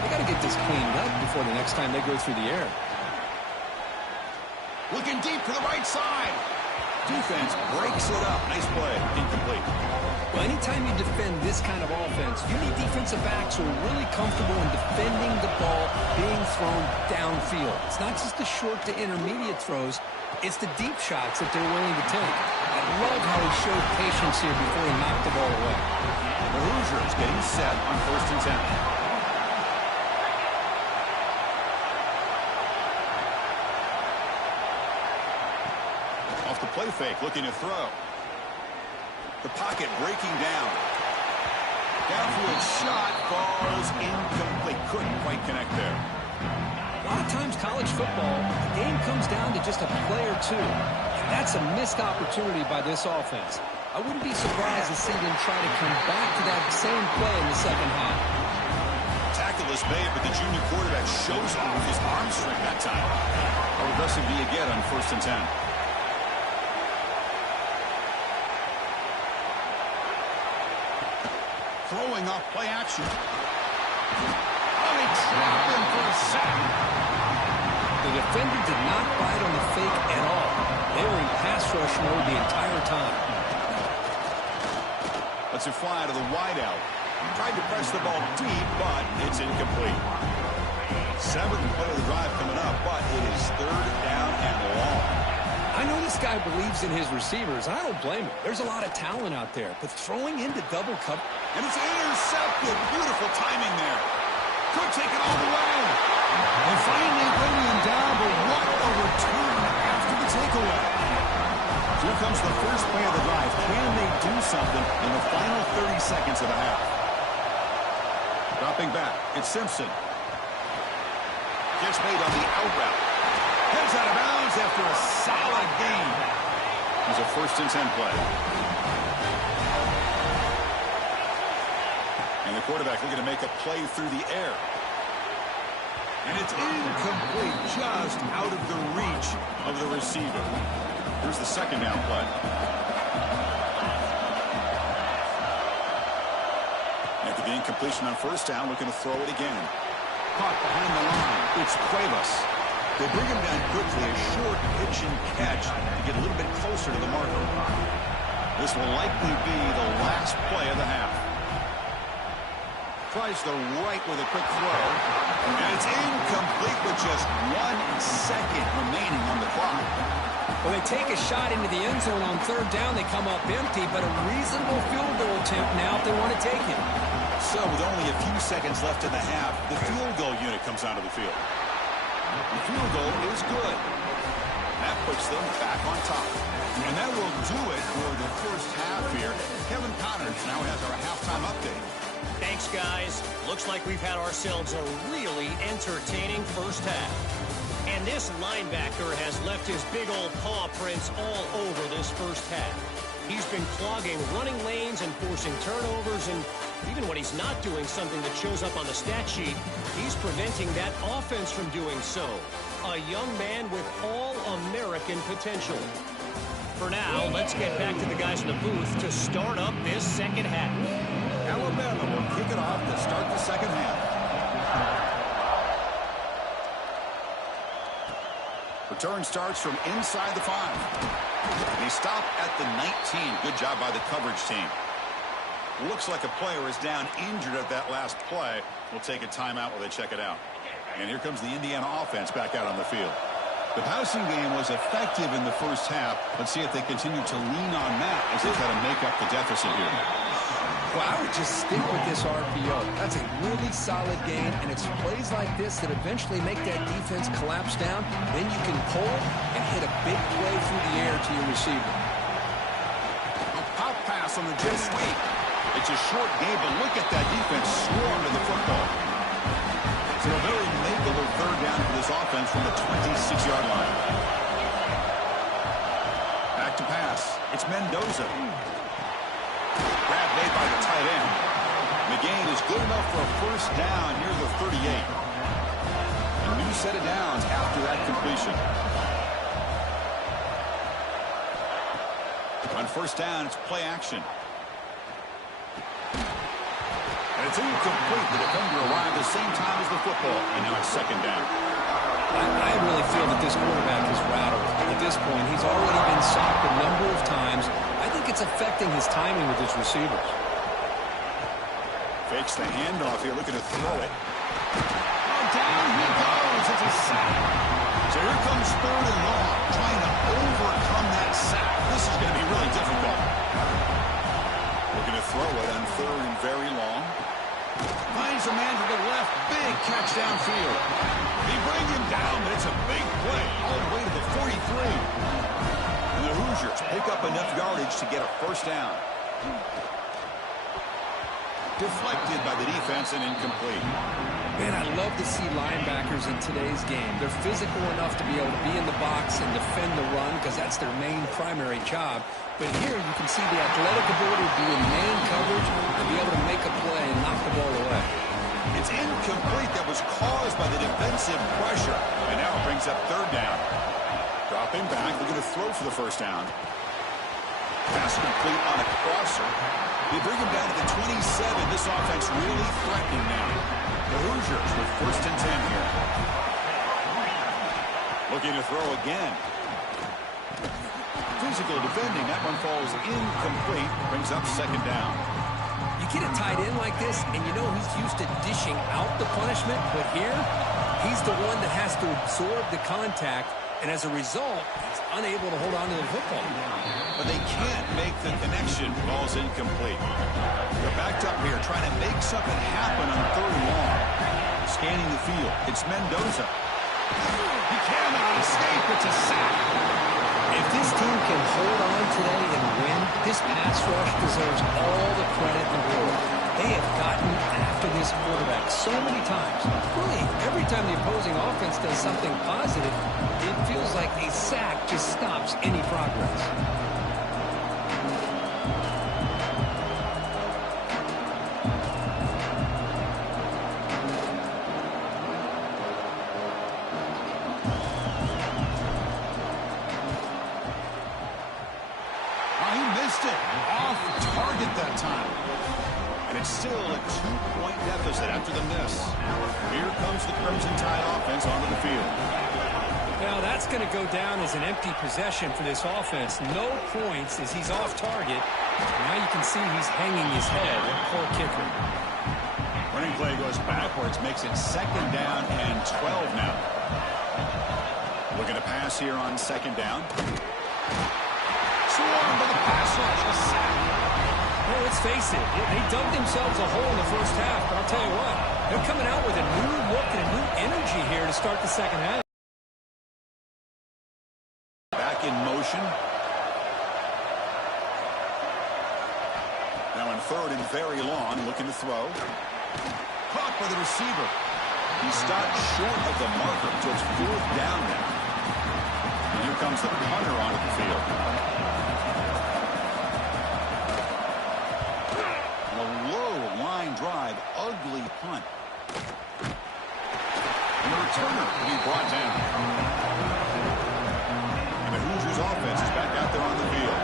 They got to get this cleaned up before the next time they go through the air. Looking deep to the right side. Defense breaks it up. Nice play. Incomplete. Well, anytime you defend this kind of offense, you need defensive backs who are really comfortable in defending the ball being thrown downfield. It's not just the short to intermediate throws. It's the deep shots that they're willing to take. I love how he showed patience here before he knocked the ball away. The Hoosiers getting set on first and 10. Off the play fake, looking to throw. The pocket breaking down. Downfield shot falls incomplete. Couldn't quite connect there. A lot of times college football, the game comes down to just a play or two. And that's a missed opportunity by this offense. I wouldn't be surprised to see them try to come back to that same play in the second half. Tackle is made, but the junior quarterback shows off his arm strength that time. How aggressive do you get on first and 10? Throwing off play action. Oh, they trapped him for a sack. The defender did not bite on the fake at all. They were in pass rush mode the entire time. Lets it fly to the wideout. Tried to press the ball deep, but it's incomplete. 7th play of the drive coming up, but it is 3rd down and long. I know this guy believes in his receivers. I don't blame him. There's a lot of talent out there, but throwing into double cover. And it's intercepted. Beautiful timing there. Could take it all the way. And finally bringing him down, but what a return after the takeaway. So here comes the first play of the drive. Can they do something in the final 30 seconds of the half? Dropping back, it's Simpson. Gets made on the out route. Heads out of bounds after a solid gain. It's a first and 10 play. And the quarterback looking to make a play through the air. And it's incomplete, just out of the reach of the receiver. Here's the second down play. After the incompletion on first down, looking to throw it again. Caught behind the line. It's Cuevas. They bring him down quickly, a short pitch and catch to get a little bit closer to the marker. This will likely be the last play of the half. Tries the right with a quick throw. And it's incomplete with just 1 second remaining on the clock. Well, they take a shot into the end zone on third down. They come up empty, but a reasonable field goal attempt now if they want to take it. So with only a few seconds left in the half, the field goal unit comes onto the field. The field goal is good. that puts them back on top. And that will do it for the first half here. Kevin Connors now has our halftime update. Thanks, guys. Looks like we've had ourselves a really entertaining first half. And this linebacker has left his big old paw prints all over this first half. He's been clogging running lanes and forcing turnovers, and even when he's not doing something that shows up on the stat sheet, he's preventing that offense from doing so. A young man with all-American potential. For now, let's get back to the guys in the booth to start up this second half. Alabama will kick it off to start the second half. Return starts from inside the 5. They stop at the 19. Good job by the coverage team. Looks like a player is down injured at that last play. We'll take a timeout while they check it out. And here comes the Indiana offense back out on the field. The passing game was effective in the first half. Let's see if they continue to lean on that as they try to make up the deficit here. Well, I would just stick with this RPO. That's a really solid game, and it's plays like this that eventually make that defense collapse down. Then you can pull and hit a big play through the air to your receiver. A pop pass on the jet sweep. It's a short game, but look at that defense swarm to the football. So a very makeable third down for this offense from the 26-yard line. Back to pass. It's Mendoza. Grab made by the tight end. The gain is good enough for a first down near the 38. A new set of downs after that completion. On first down, it's play action. And it's incomplete. The defender arrived at the same time as the football. And now it's second down. I really feel that this quarterback is rattled. At this point, he's already been sacked a number of times. I think it's affecting his timing with his receivers. Fakes the handoff here, looking to throw it. Oh, down he goes. It's a sack. So here comes third and long, trying to overcome that sack. This is going to be really difficult. Looking to throw it on third and very long. Finds a man to the left. Big catch downfield. They bring him down, but it's a big play all the way to the 43. And the Hoosiers pick up enough yardage to get a first down. Deflected by the defense and incomplete. Man, I love to see linebackers in today's game. They're physical enough to be able to be in the box and defend the run because that's their main primary job. But here you can see the athletic ability to be in main coverage and be able to make a play and knock the ball away. It's incomplete. That was caused by the defensive pressure. And now it brings up third down. Dropping back. They're going to throw for the first down. Pass complete on a crosser. They bring him down to the 27. This offense really threatening now. The Hoosiers with first and 10 here. Looking to throw again. Physical defending. That one falls incomplete. Brings up second down. You get a tight end like this, and you know he's used to dishing out the punishment, but here, he's the one that has to absorb the contact, and as a result, he's unable to hold on to the football. But they can't make the connection. Ball's incomplete. They're backed up here, trying to make something happen on third and long. Scanning the field. It's Mendoza. He cannot escape. It's a sack. If this team can hold on today and win, this pass rush deserves all the credit in the world. They have gotten after this quarterback so many times. Really, every time the opposing offense does something positive, it feels like a sack just stops any progress. Off target that time. And it's still a 2-point deficit after the miss. Here comes the Crimson Tide offense onto the field. Now that's going to go down as an empty possession for this offense. No points as he's off target. Now you can see he's hanging his head. Poor kicker. Running play goes backwards, makes it second down and 12 now. Looking to pass here on second down. Swarmed by the pass rush, a sack. Well, let's face it, they dug themselves a hole in the first half, but I'll tell you what, they're coming out with a new look and a new energy here to start the second half. third and very long, looking to throw. Caught by the receiver. He stopped short of the marker, so it's fourth down now. And here comes the punter onto the field. And a low line drive, ugly punt. And the returner will be brought down. And the Hoosiers offense is back out there on the field.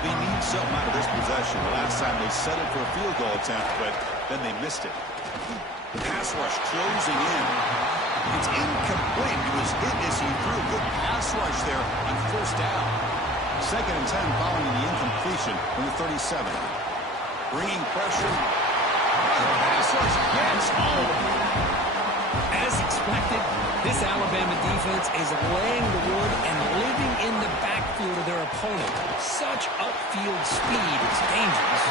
They need something out of this possession. The last time they settled for a field goal attempt, but then they missed it. The pass rush closing in. It's incomplete. He was hit as he threw. Good pass rush there on first down. 2nd and 10 following the incompletion from the 37. Bringing pressure. The pass rush gets home. As expected, this Alabama defense is laying the wood and living in the backfield of their opponent. Such upfield speed is dangerous.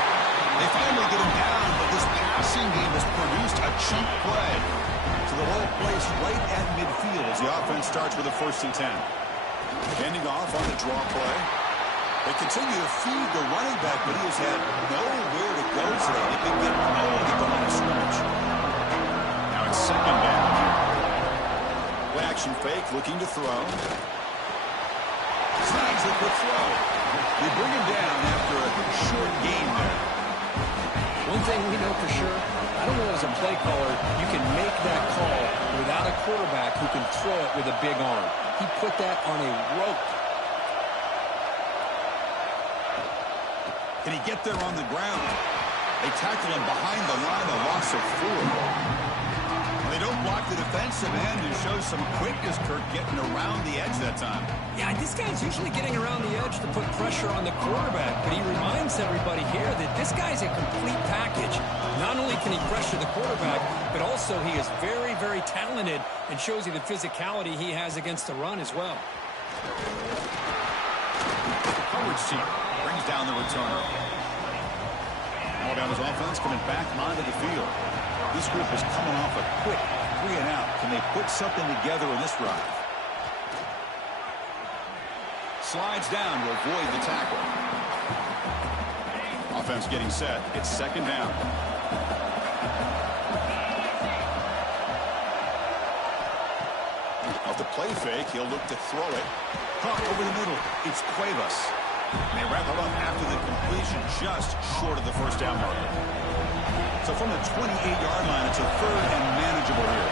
They finally get him down, but this passing game has produced a cheap play. So the ball placed right at midfield as the offense starts with a 1st and 10. Handing off on the draw play. They continue to feed the running back, but he has had nowhere to go today. They've been getting all of the line of scrimmage. Now it's 2nd down. Play action fake, looking to throw. Snags a quick throw. They bring him down after a short gain there. One thing we know for sure, I don't know as a play caller, you can make that call without a quarterback who can throw it with a big arm. He put that on a rope. Can he get there on the ground? They tackle him behind the line, a loss of 4. They don't block the defensive end and show some quickness, Kirk, getting around the edge that time. Yeah, this guy's usually getting around the edge to put pressure on the quarterback, but he reminds everybody here that this guy's a complete package. Not only can he pressure the quarterback, but also he is very, very talented and shows you the physicality he has against the run as well. Coverage team brings down the returner. Alabama's offense coming back onto the field. This group is coming off a quick 3-and-out. Can they put something together in this drive? Slides down to avoid the tackle. Offense getting set. It's 2nd down. Off the play fake, he'll look to throw it. Caught over the middle. It's Cuevas. And they wrap it up after the completion, just short of the 1st down marker. So from the 28-yard line, it's a 3rd and manageable here.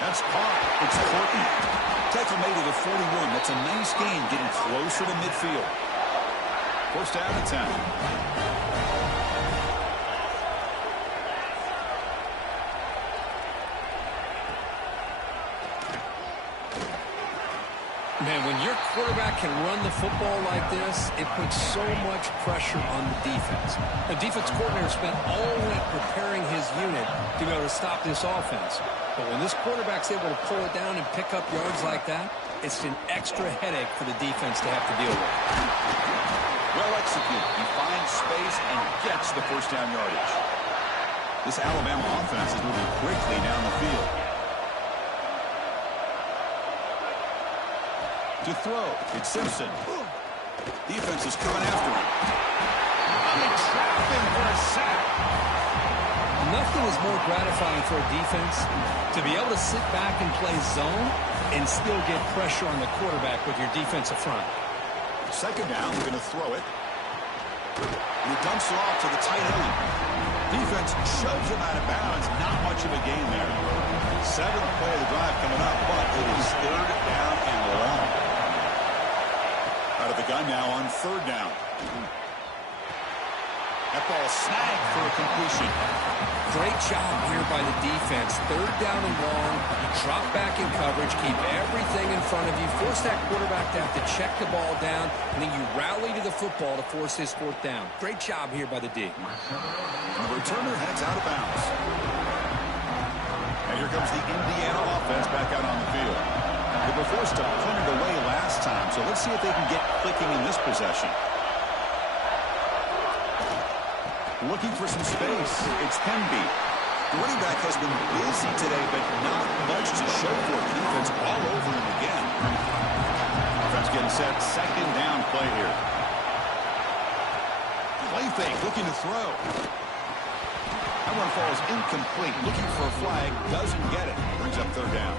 That's caught. It's Horton. Tackle made to the 41. That's a nice gain, getting closer to midfield. 1st down and 10. Man, when your quarterback can run the football like this, it puts so much pressure on the defense. The defense coordinator spent all night preparing his unit to be able to stop this offense. But when this quarterback's able to pull it down and pick up yards like that, it's an extra headache for the defense to have to deal with. Well executed. He finds space and gets the 1st down yardage. This Alabama offense is moving quickly down the field. To throw, it's Simpson. Defense is coming after him. They trap him for a sack. Nothing is more gratifying for a defense to be able to sit back and play zone and still get pressure on the quarterback with your defensive front. 2nd down, they're going to throw it. And he dumps it off to the tight end. Defense shoves him out of bounds. Not much of a gain there. 7th play of the drive coming up, but it is 3rd down and long. Out of the gun now on 3rd down. That ball snagged for a completion. Great job here by the defense. 3rd down and long. You drop back in coverage, keep everything in front of you, force that quarterback to have to check the ball down, and then you rally to the football to force this 4th down. Great job here by the D. And the returner heads out of bounds. And here comes the Indiana offense back out on the field. They were forced to punt it away last time, so let's see if they can get clicking in this possession. Looking for some space, it's Hemby. The running back has been busy today, but not much to show for it. The defense all over him again. Offense getting set. Second down play here. Play fake, looking to throw. That one falls incomplete. Looking for a flag, doesn't get it. Brings up third down.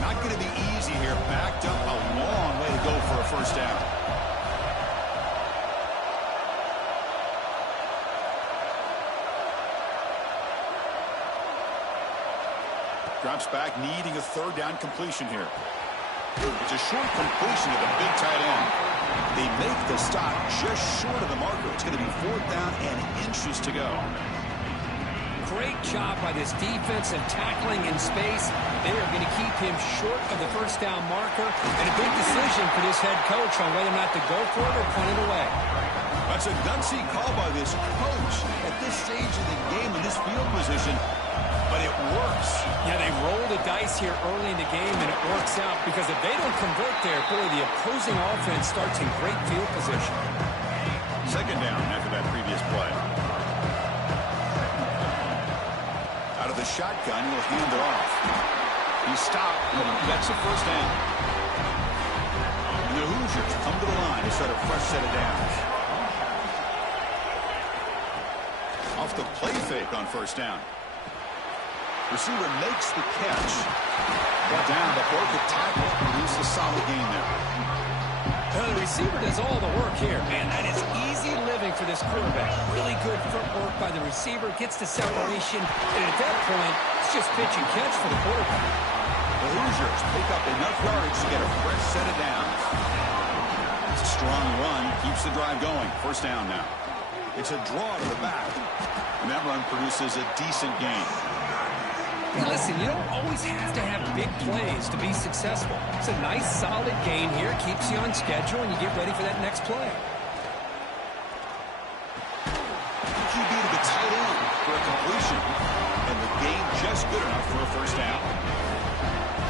Not going to be easy here. Backed up a long way to go for a first down. Drops back, needing a third down completion here. It's a short completion to the big tight end. They make the stop just short of the marker. It's going to be fourth down and inches to go. Great job by this defensive tackling in space. They are going to keep him short of the first down marker. And a big decision for this head coach on whether or not to go for it or punt it away. That's a gutsy call by this coach at this stage of the game in this field position. But it works. Yeah, they roll the dice here early in the game, and it works out because if they don't convert there, boy, the opposing offense starts in great field position. Second down after that previous play. Out of the shotgun, he'll hand it off. He stopped, and that's a first down. And the Hoosiers come to the line to start a fresh set of downs. Off the play fake on first down. Receiver makes the catch. Brought down before the tackle. Produce a solid gain there. The receiver does all the work here. Man, that is easy living for this quarterback. Really good footwork by the receiver. Gets the separation. And at that point, it's just pitch and catch for the quarterback. The Hoosiers pick up enough yards to get a fresh set of downs. It's a strong run. Keeps the drive going. First down now. It's a draw to the back. And that run produces a decent gain. Hey, listen, you don't always have to have big plays to be successful. It's a nice, solid gain here. Keeps you on schedule, and you get ready for that next play. QB to the tight end for a completion. And the gain just good enough for a first down.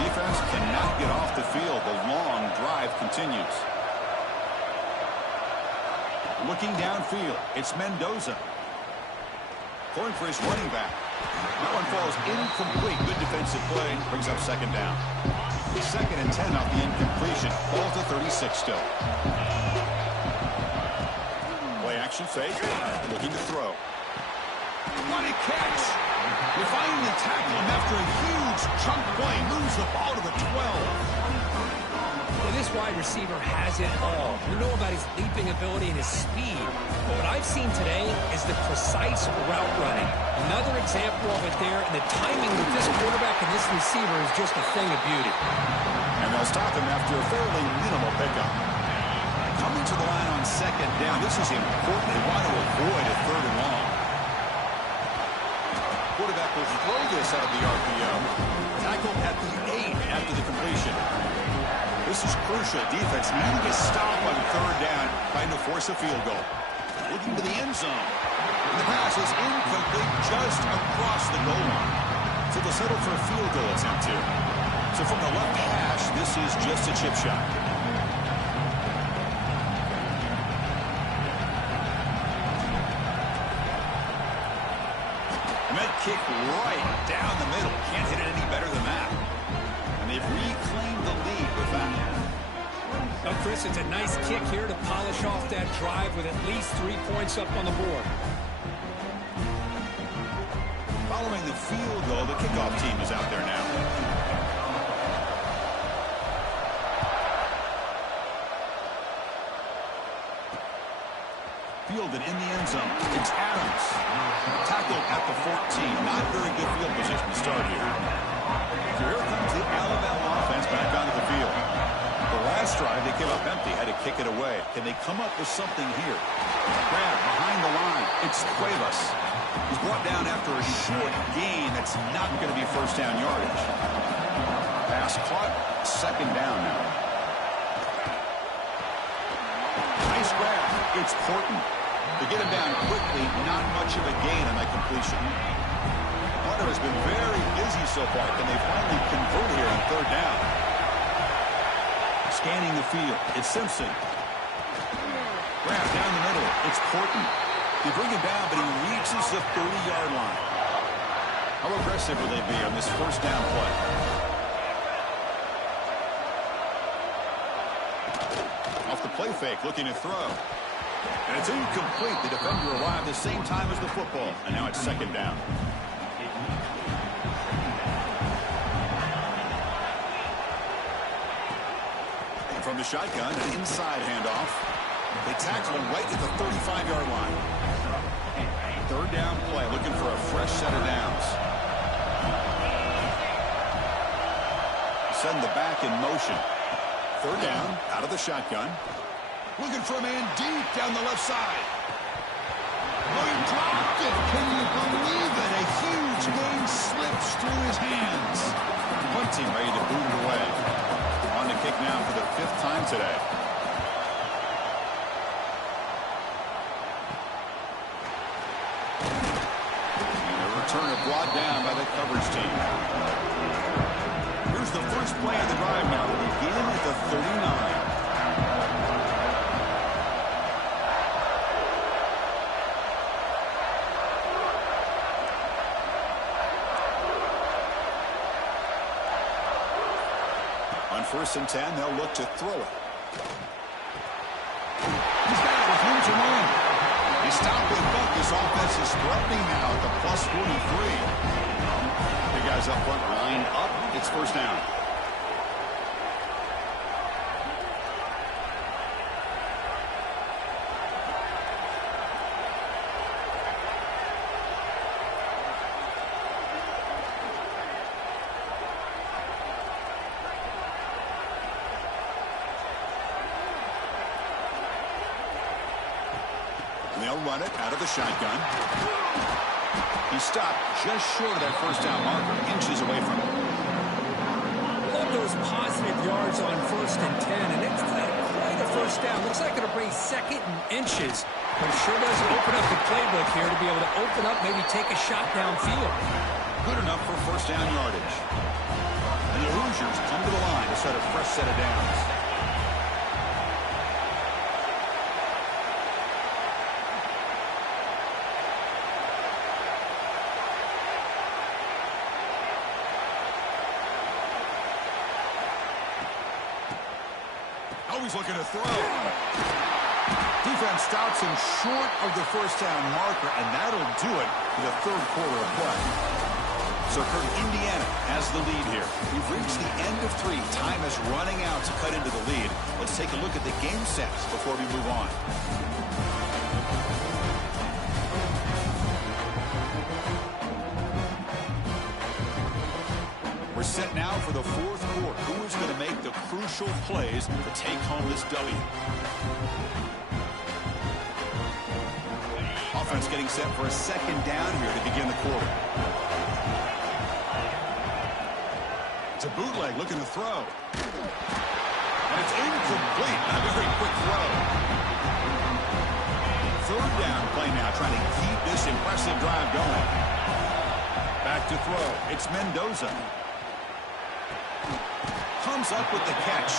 Defense cannot get off the field. The long drive continues. Looking downfield, it's Mendoza. Going for his running back. That one falls incomplete. Good defensive play. Brings up second down. Second and 10 off the incompletion. Ball to 36 still. Play action fake. Looking to throw. What a catch. They finally tackle him after a huge chunk play. Moves the ball to the 12. Well, this wide receiver has it all. We know about his leaping ability and his speed. But what I've seen today is the precise route running. Another example of it there, and the timing with this quarterback and this receiver is just a thing of beauty. And they'll stop him after a fairly minimal pickup. Coming to the line on second down. This is important. They want to avoid a third and long. Quarterback will throw this out of the RPO. Tackled at the 8 after the completion. This is crucial. Defense needing a stop on third down, trying to force a field goal. Looking to the end zone. And the pass is incomplete just across the goal line. So they'll settle for a field goal attempt here. So from the left hash, this is just a chip shot. And that kick right down the middle. Can't hit it any better than that. And they've reclaimed the lead with that. Well, Chris, it's a nice kick here to polish off that drive with at least 3 points up on the board. Following the field goal, the kickoff team is out there now. Fielded in the end zone. It's Adams. Tackled at the 14. Not very good field position to start here. So here comes the Alabama offense back onto the field. The last drive, they came up empty, had to kick it away. Can they come up with something here? Grab behind the line. It's Cuevas. He's brought down after a short gain. That's not going to be first down yardage. Pass caught. Second down now. Nice grab. It's Porton. To get him down quickly, not much of a gain on that completion. Hunter has been very busy so far. Can they finally convert here on third down? Scanning the field. It's Simpson. Grab down the middle. It's Porton. They bring him down, but he reaches the 30-yard line. How aggressive will they be on this first down play? play fake, looking to throw. And it's incomplete. The defender arrived the same time as the football. And now it's second down. And from the shotgun, an inside handoff. They tackle him right at the 35-yard line. Third down play, looking for a fresh set of downs. Send the back in motion. Third down, out of the shotgun. Looking for a man deep down the left side. Oh, he dropped it. Can you believe it? A huge gain slips through his hands. Punting, ready to boot it away. On the kick now for the 5th time today. And a return of brought down by the coverage team. Here's the first play of the drive now. We'll begin at the 39. On 1st and 10, they'll look to throw it. He's got it with room to run. They stop with Buck. This offense is threatening now at the plus 43. The guys up front line up. It's first down. They'll run it out of the shotgun. He stopped just short of that first down marker, inches away from it. Love those positive yards on 1st and 10, and it's not quite a first down. Looks like it'll bring 2nd and inches, but it sure does open up the playbook here to be able to open up, maybe take a shot downfield. Good enough for first down yardage. And the Hoosiers come to the line to set a fresh set of downs. He's looking to throw. Defense stops him short of the first down marker, and that'll do it for the 3rd quarter of play. So, Kirk, Indiana has the lead here. We've reached the end of 3. Time is running out to cut into the lead. Let's take a look at the game sets before we move on. We're set now for the 4th quarter. Who is going to make the crucial plays to take home this W? Offense getting set for a second down here to begin the quarter. It's a bootleg looking to throw. And it's incomplete. A very quick throw. Third down play now, trying to keep this impressive drive going. Back to throw. It's Mendoza. Comes up with the catch.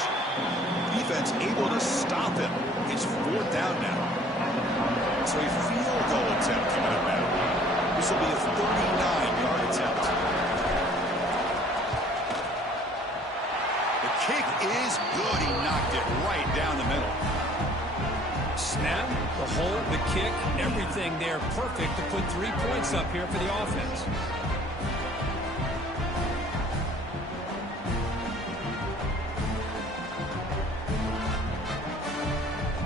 Defense able to stop him. It's 4th down now. So a field goal attempt coming up now. This will be a 39-yard attempt. The kick is good. He knocked it right down the middle. Snap, the hold, the kick, everything there perfect to put 3 points up here for the offense.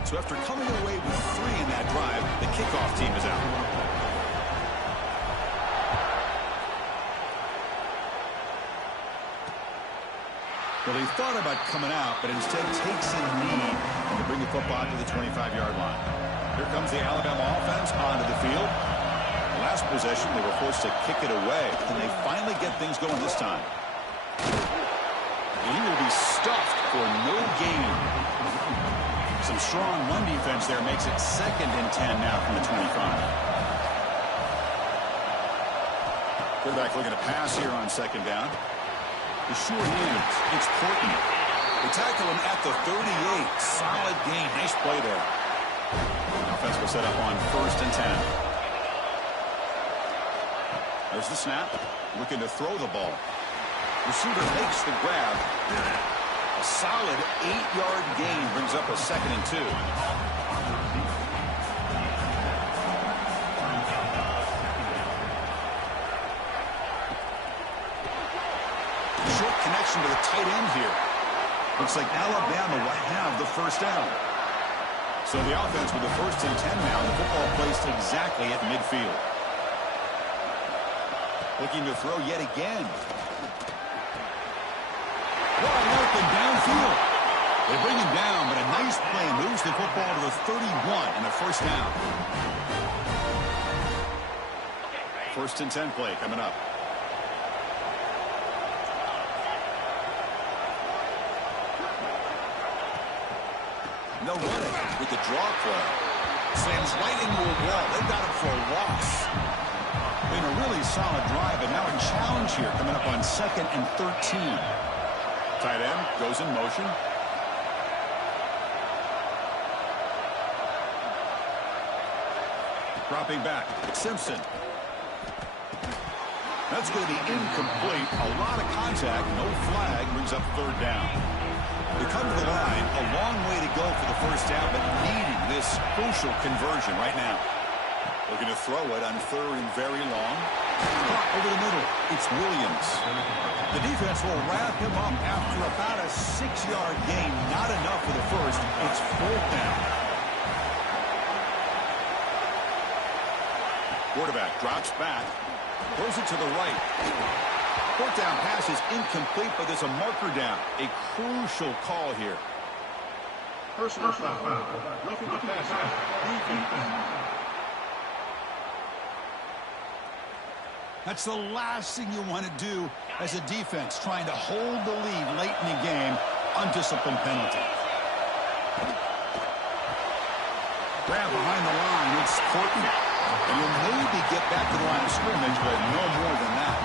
So after coming away with 3 in that drive, the kickoff team is out. Well, he thought about coming out, but instead takes a knee to bring the football to the 25-yard line. Here comes the Alabama offense onto the field. Last possession, they were forced to kick it away, and they finally get things going this time. He will be stuffed for no gain. Some strong run defense there makes it 2nd and 10 now from the 25. Quarterback looking to pass here on 2nd down. The short hands. It's Portland. They tackle him at the 38. Solid gain. Nice play there. The offense will set up on 1st and 10. There's the snap. Looking to throw the ball. Receiver makes the grab. A solid 8-yard gain brings up a 2nd and 2. Short connection to the tight end here. Looks like Alabama will have the first down. So the offense with the 1st and 10 now. The football placed exactly at midfield. Looking to throw yet again. Wide open downfield. They bring him down, but a nice play moves the football to the 31 and a first down. 1st and 10 play coming up. No running with the draw play. Slams right into a wall. They've got him for a loss. Been a really solid drive, but now a challenge here coming up on 2nd and 13. Tight end goes in motion. Dropping back. Simpson. That's going to be incomplete. A lot of contact. No flag. Brings up 3rd down. They come to the line, a long way to go for the first down, but needing this crucial conversion right now. Looking to throw it on 3rd and very long. Over the middle, it's Williams. The defense will wrap him up after about a 6-yard gain. Not enough for the first. It's 4th down. Quarterback drops back, throws it to the right. 4th down pass is incomplete, but there's a marker down. A crucial call here. Personal foul. Roughing the passer. That's the last thing you want to do as a defense, trying to hold the lead late in the game. Undisciplined penalty. Grab behind the line. It's Courtney. And you'll maybe get back to the line of scrimmage, but no more than that.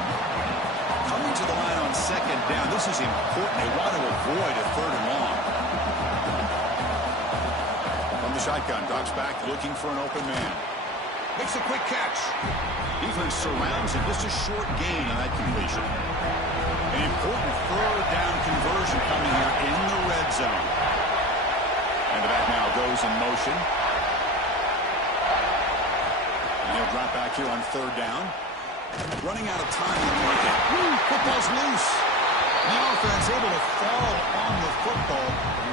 Coming to the line on 2nd down. This is important. They want to avoid a 3rd and long. From the shotgun, drops back, looking for an open man. Makes a quick catch. Defense surrounds him. Just a short gain on that completion. An important 3rd down conversion coming here in the red zone. And the back now goes in motion. And he'll drop back here on 3rd down. Running out of time in the market. Football's loose. The offense able to fall on the football.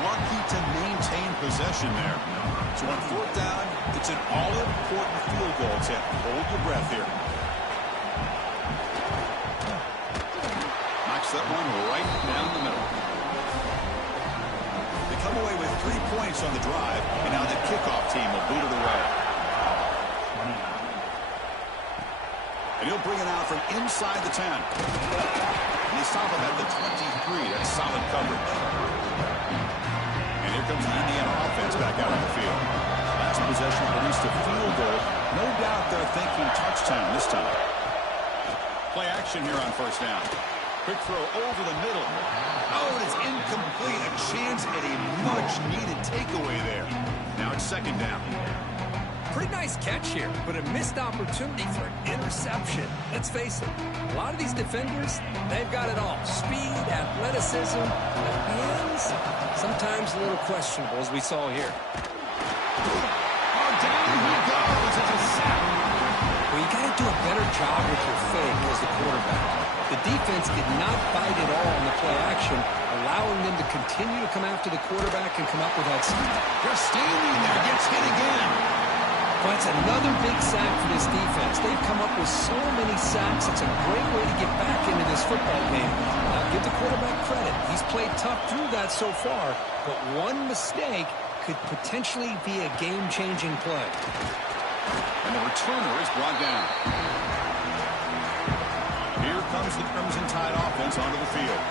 Lucky to maintain possession there. So on 4th down, it's an all-important field goal attempt. Hold your breath here. Knocks that one right down the middle. They come away with 3 points on the drive, and now the kickoff team will boot it away. And he'll bring it out from inside the 10. And they stop him at the 23. That's solid coverage. And here comes the Indiana offense back out on the field. Last possession produced a field goal. No doubt they're thinking touchdown this time. Play action here on 1st down. Quick throw over the middle. Oh, it is incomplete. A chance at a much-needed takeaway there. Now it's 2nd down. Pretty nice catch here, but a missed opportunity for an interception. Let's face it, a lot of these defenders, they've got it all. Speed, athleticism, but hands, sometimes a little questionable, as we saw here. Oh, down he goes. It's a sack. Well, you got to do a better job with your fake as the quarterback. The defense did not bite at all on the play action, allowing them to continue to come after the quarterback and come up with that speed. Just standing there, gets hit again. Well, it's another big sack for this defense. They've come up with so many sacks. It's a great way to get back into this football game. Now, give the quarterback credit. He's played tough through that so far, but one mistake could potentially be a game-changing play. And the returner is brought down. Here comes the Crimson Tide offense onto the field.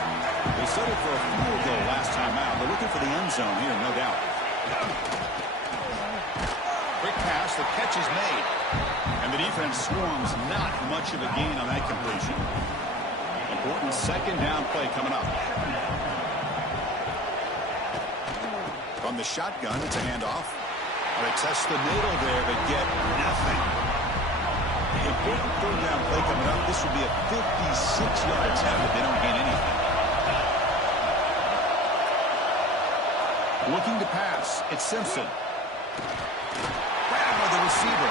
They settled for a field goal last time out. They're looking for the end zone here, no doubt. Quick pass, the catch is made. And the defense swarms, not much of a gain on that completion. Important 2nd down play coming up. From the shotgun, it's a handoff. They test the middle there, but get nothing. Important 3rd down play coming up. This would be a 56-yard attempt if they don't gain anything. Looking to pass. It's Simpson. Grabbed by the receiver.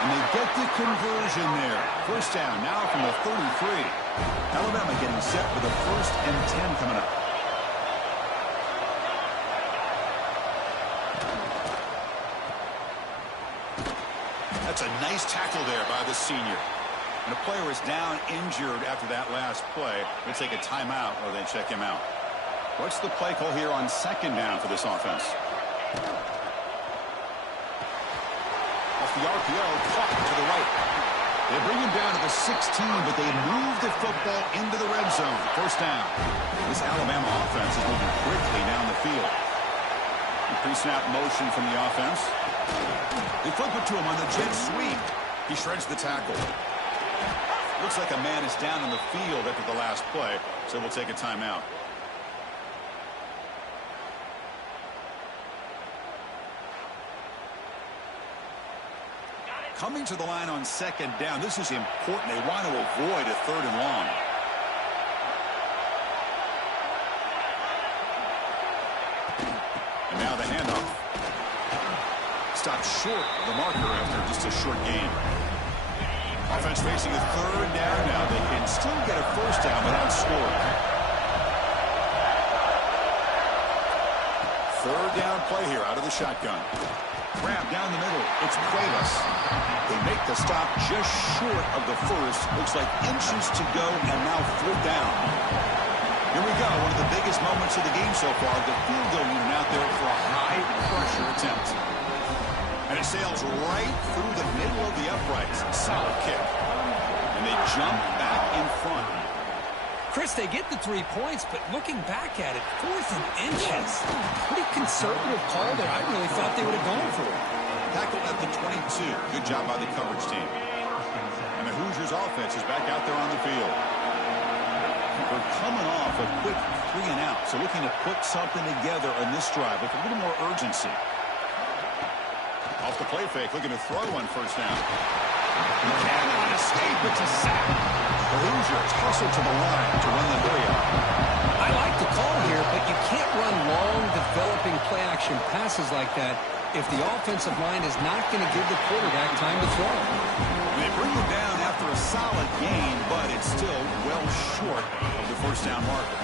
And they get the conversion there. First down now from the 33. Alabama getting set for the 1st and 10 coming up. That's a nice tackle there by the senior. And a player is down injured after that last play. They'll take a timeout or they check him out. What's the play call here on 2nd down for this offense? Off the RPO, caught to the right. They bring him down to the 16, but they move the football into the red zone. First down. This Alabama offense is moving quickly down the field. Pre-snap motion from the offense. They flip it to him on the jet sweep. He shreds the tackle. Looks like a man is down on the field after the last play, so we'll take a timeout. Coming to the line on 2nd down. This is important. They want to avoid a 3rd and long. And now the handoff. Stopped short of the marker after just a short gain. Offense facing a 3rd down now. They can still get a 1st down without scoring. 3rd down play here out of the shotgun. Grab down the middle. It's Cuevas. They make the stop just short of the 1st. Looks like inches to go, and now 4th down. Here we go. One of the biggest moments of the game so far. The field goal unit out there for a high-pressure attempt. And it sails right through the middle of the uprights. Solid kick. And they jump back in front. Chris, they get the 3 points, but looking back at it, 4th and inches. Pretty conservative call there. I really thought they would have gone for it. Tackled at the 22. Good job by the coverage team. And the Hoosiers offense is back out there on the field. They're coming off a quick 3 and out, so looking to put something together on this drive with a little more urgency. Off the play fake, looking to throw on 1st down. He cannot escape. It's a sack. The Hoosiers hustle to the line to run the area. I like the call here, but you can't run long, developing play-action passes like that if the offensive line is not going to give the quarterback time to throw. They bring him down after a solid gain, but it's still well short of the 1st down marker.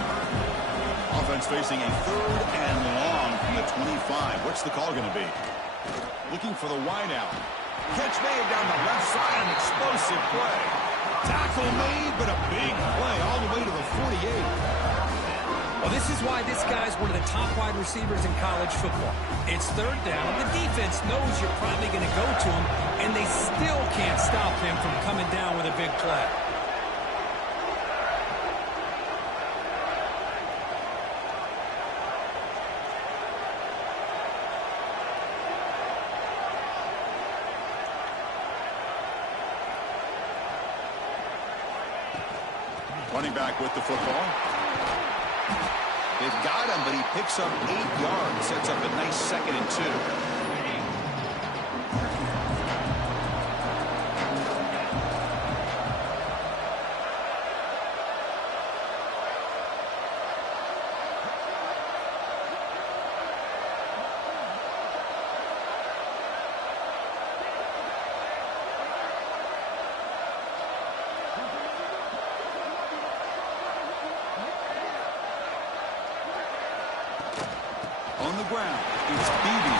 Offense facing a 3rd and long from the 25. What's the call going to be? Looking for the wideout. Catch made down the left side, an explosive play. Tackle made, but a big play all the way to the 48. Well, this is why this guy's one of the top wide receivers in college football. It's 3rd down. The defense knows you're probably going to go to him, and they still can't stop him from coming down with a big play. Running back with the football. They've got him, but he picks up 8 yards. Sets up a nice 2nd and 2. On the ground, it's Beebe.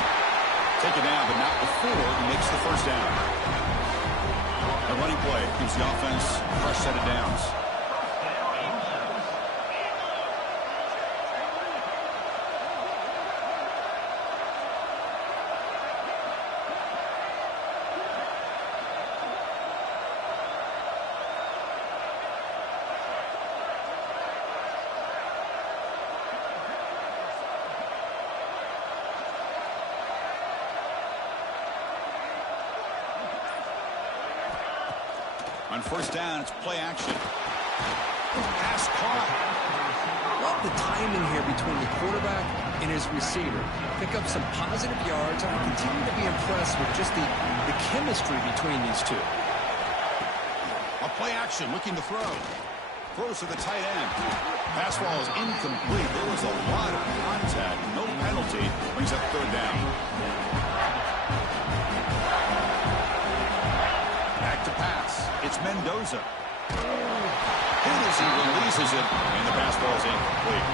Taken down, but not before he makes the 1st down. A running play gives the offense a fresh set of downs. On 1st down, it's play action. Pass caught. Love the timing here between the quarterback and his receiver. Pick up some positive yards, and I continue to be impressed with just the chemistry between these two. A play action, looking to throw. Throws to the tight end. Pass ball is incomplete. There was a lot of contact. No penalty. Brings up third down. Back to pass. It's Mendoza. Hit as he releases it, and the pass ball is incomplete.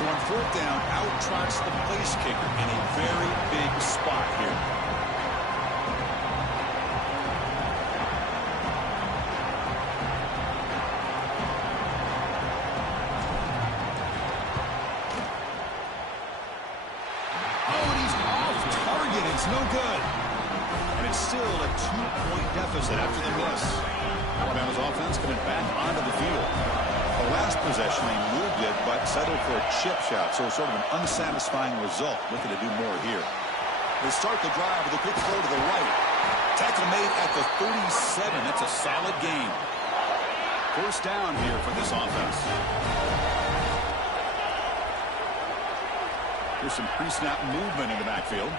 So on fourth down, out trots the place kicker in a very big spot here. No good. And it's still a 2-point deficit after the miss. Alabama's offense coming back onto the field. The last possession, they moved it, but settled for a chip shot, so sort of an unsatisfying result. Looking to do more here. They start the drive with a quick throw to the right. Tackle made at the 37. That's a solid gain. First down here for this offense. Here's some pre-snap movement in the backfield.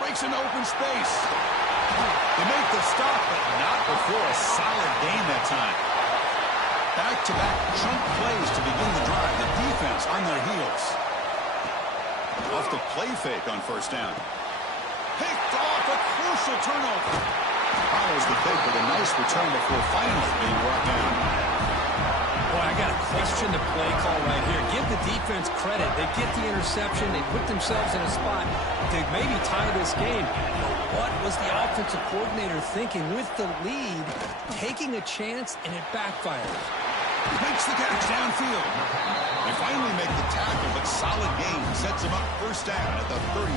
Breaks into open space. They make the stop, but not before a solid gain that time. Back-to-back chunk plays to begin the drive. The defense on their heels. Off the play fake on first down. Picked off, a crucial turnover. Follows the fake with a nice return before finally being brought down. Boy, I got to question the play call right here. Give the defense credit. They get the interception. They put themselves in a spot to maybe tie this game. But what was the offensive coordinator thinking with the lead, taking a chance, and it backfires? Makes the catch downfield. They finally make the tackle, but solid gain sets them up first down at the 33.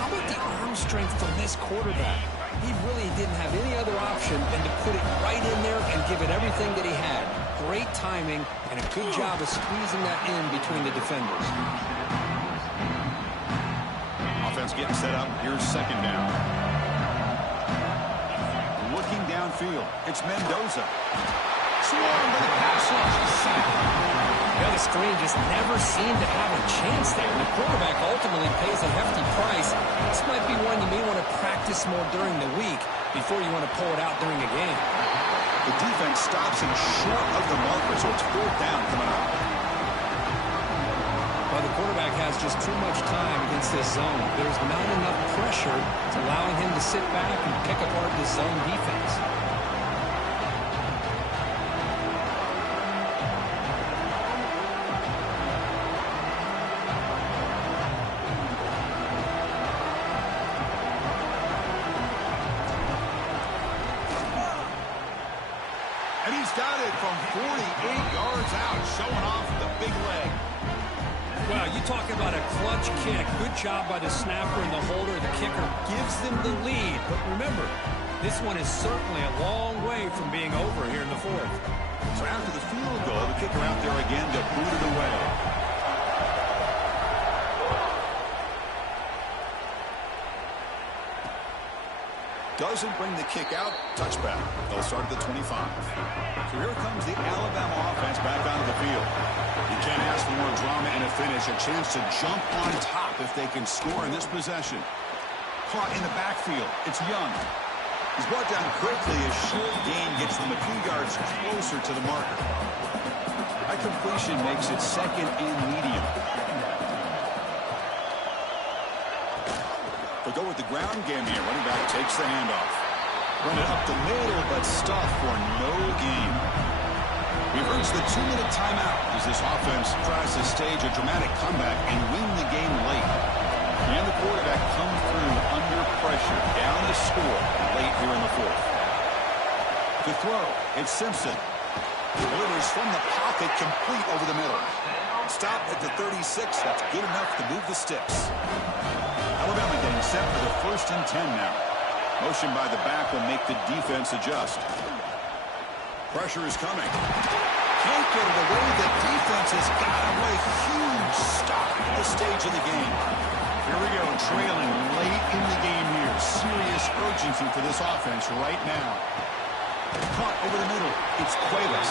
How about the arm strength from this quarterback? He really didn't have any other option than to put it right in there and give it everything that he had. Great timing and a good job of squeezing that in between the defenders. Offense getting set up. Here's second down. Looking downfield. It's Mendoza. Swarmed by the pass rush. Yeah, the screen just never seemed to have a chance there. The quarterback ultimately pays a hefty price. This might be one you may want to practice more during the week before you want to pull it out during a game. The defense stops him short of the marker, so it's fourth down coming up. Well, the quarterback has just too much time against this zone. There's not enough pressure. It's allowing him to sit back and pick apart the zone defense. And he's got it from 48 yards out, showing off the big leg. Well, you talk about a clutch kick. Good job by the snapper and the holder. The kicker gives them the lead. But remember, this one is certainly a long way from being over here in the fourth. So after the field goal, the kicker out there again to boot it away. Doesn't bring the kick out. Touchback. They'll start at the 25. So here comes the Alabama offense back onto the field. You can't ask for more drama and a finish. A chance to jump on top if they can score in this possession. Caught in the backfield. It's Young. He's brought down quickly as short gain gets them a few yards closer to the marker. That completion makes it second and medium. They'll go with the ground game here. Running back takes the handoff. Run it up the middle, but stuffed for no gain. We've reached the 2-minute timeout as this offense tries to stage a dramatic comeback and win the game late. And the quarterback comes through under pressure, down the score late here in the fourth. To throw, it's Simpson. Delivers from the pocket, complete over the middle. Stop at the 36. That's good enough to move the sticks. Alabama getting set for the 1st and 10 now. Motion by the back will make the defense adjust. Pressure is coming. Can't get it away. The defense has got away. Huge stop at this stage of the game. Here we go, trailing late in the game here. Serious urgency for this offense right now. Caught over the middle. It's Cuevas.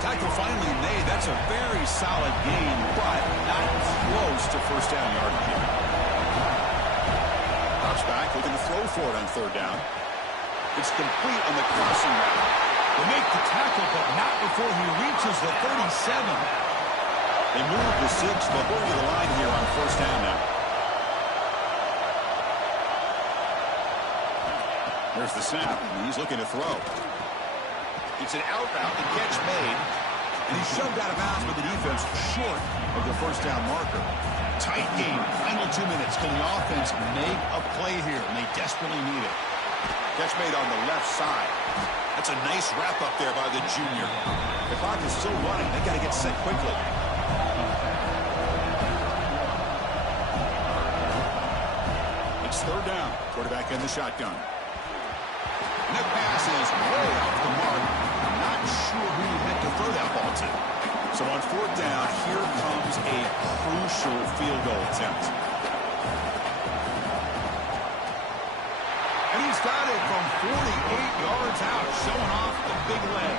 Tackle finally made. That's a very solid gain, but not close to first down yardage here. Drops back, looking to throw for it on third down. It's complete on the crossing route. They make the tackle, but not before he reaches the 37. They move the 6. They'll go to the line here on first down now. There's the snap, and he's looking to throw. It's an out route, the catch made, and he's shoved out of bounds with the defense short of the first down marker. Tight game, final 2 minutes. Can the offense make a play here? And they desperately need it. Catch made on the left side. That's a nice wrap up there by the junior. The clock is still running. They got to get set quickly. It's third down. Quarterback in the shotgun. And that pass is way off the mark. I'm not sure who he meant to throw that ball to. So on fourth down, here comes a crucial field goal attempt. And he's got it from 48 yards out, showing off the big leg.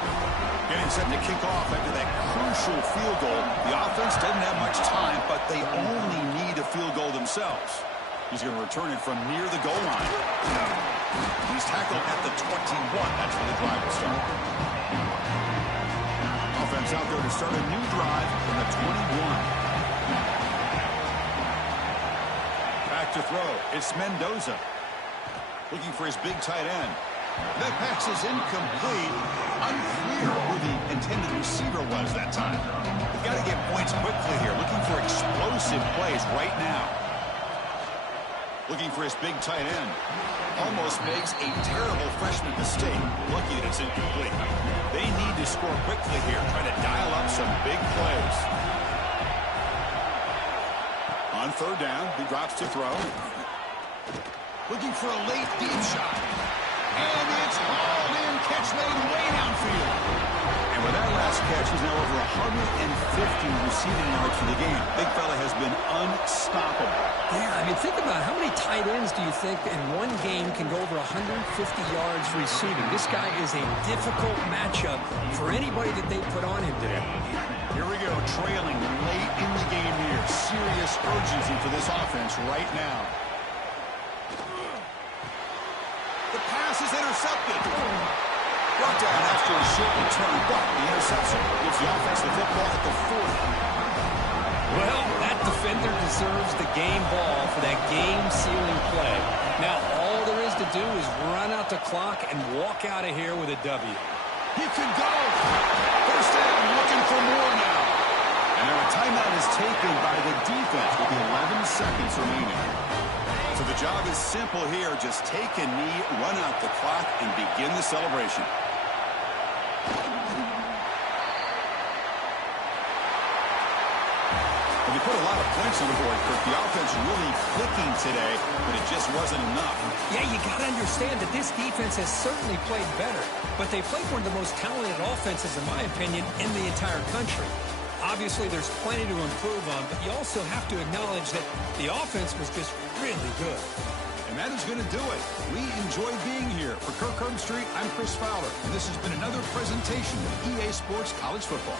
Getting set to kick off after that crucial field goal. The offense doesn't have much time, but they only need a field goal themselves. He's going to return it from near the goal line. He's tackled at the 21. That's where the drive will start. Offense out there to start a new drive from the 21. Back to throw. It's Mendoza. Looking for his big tight end. That pass is incomplete. Unclear who the intended receiver was that time. They've got to get points quickly here. Looking for explosive plays right now. Looking for his big tight end. Almost makes a terrible freshman mistake. Lucky that it's incomplete. They need to score quickly here. Try to dial up some big plays. On third down, he drops to throw. Looking for a late deep shot. And it's hauled in. Catch made way downfield. And with that last catch, he's now over 150 receiving yards for the game. Big fella has been unstoppable. Yeah, I mean, think about how many tight ends do you think in one game can go over 150 yards receiving? This guy is a difficult matchup for anybody that they put on him today. Here we go, trailing late in the game here. Serious urgency for this offense right now. The pass is intercepted. Brought down after a short return, but the interception gives the offense the football at the 40. Well, that defender deserves the game ball for that game-sealing play. Now, all there is to do is run out the clock and walk out of here with a W. He can go. First down, looking for more now. And now a timeout is taken by the defense with 11 seconds remaining. So the job is simple here. Just take a knee, run out the clock, and begin the celebration. And they put a lot of points on the board, Kirk. The offense really clicking today, but it just wasn't enough. Yeah, you got to understand that this defense has certainly played better, but they played one of the most talented offenses, in my opinion, in the entire country. Obviously, there's plenty to improve on, but you also have to acknowledge that the offense was just really good. And that is going to do it. We enjoy being here. For Kirk Herbstreit, I'm Chris Fowler, and this has been another presentation of EA Sports College Football.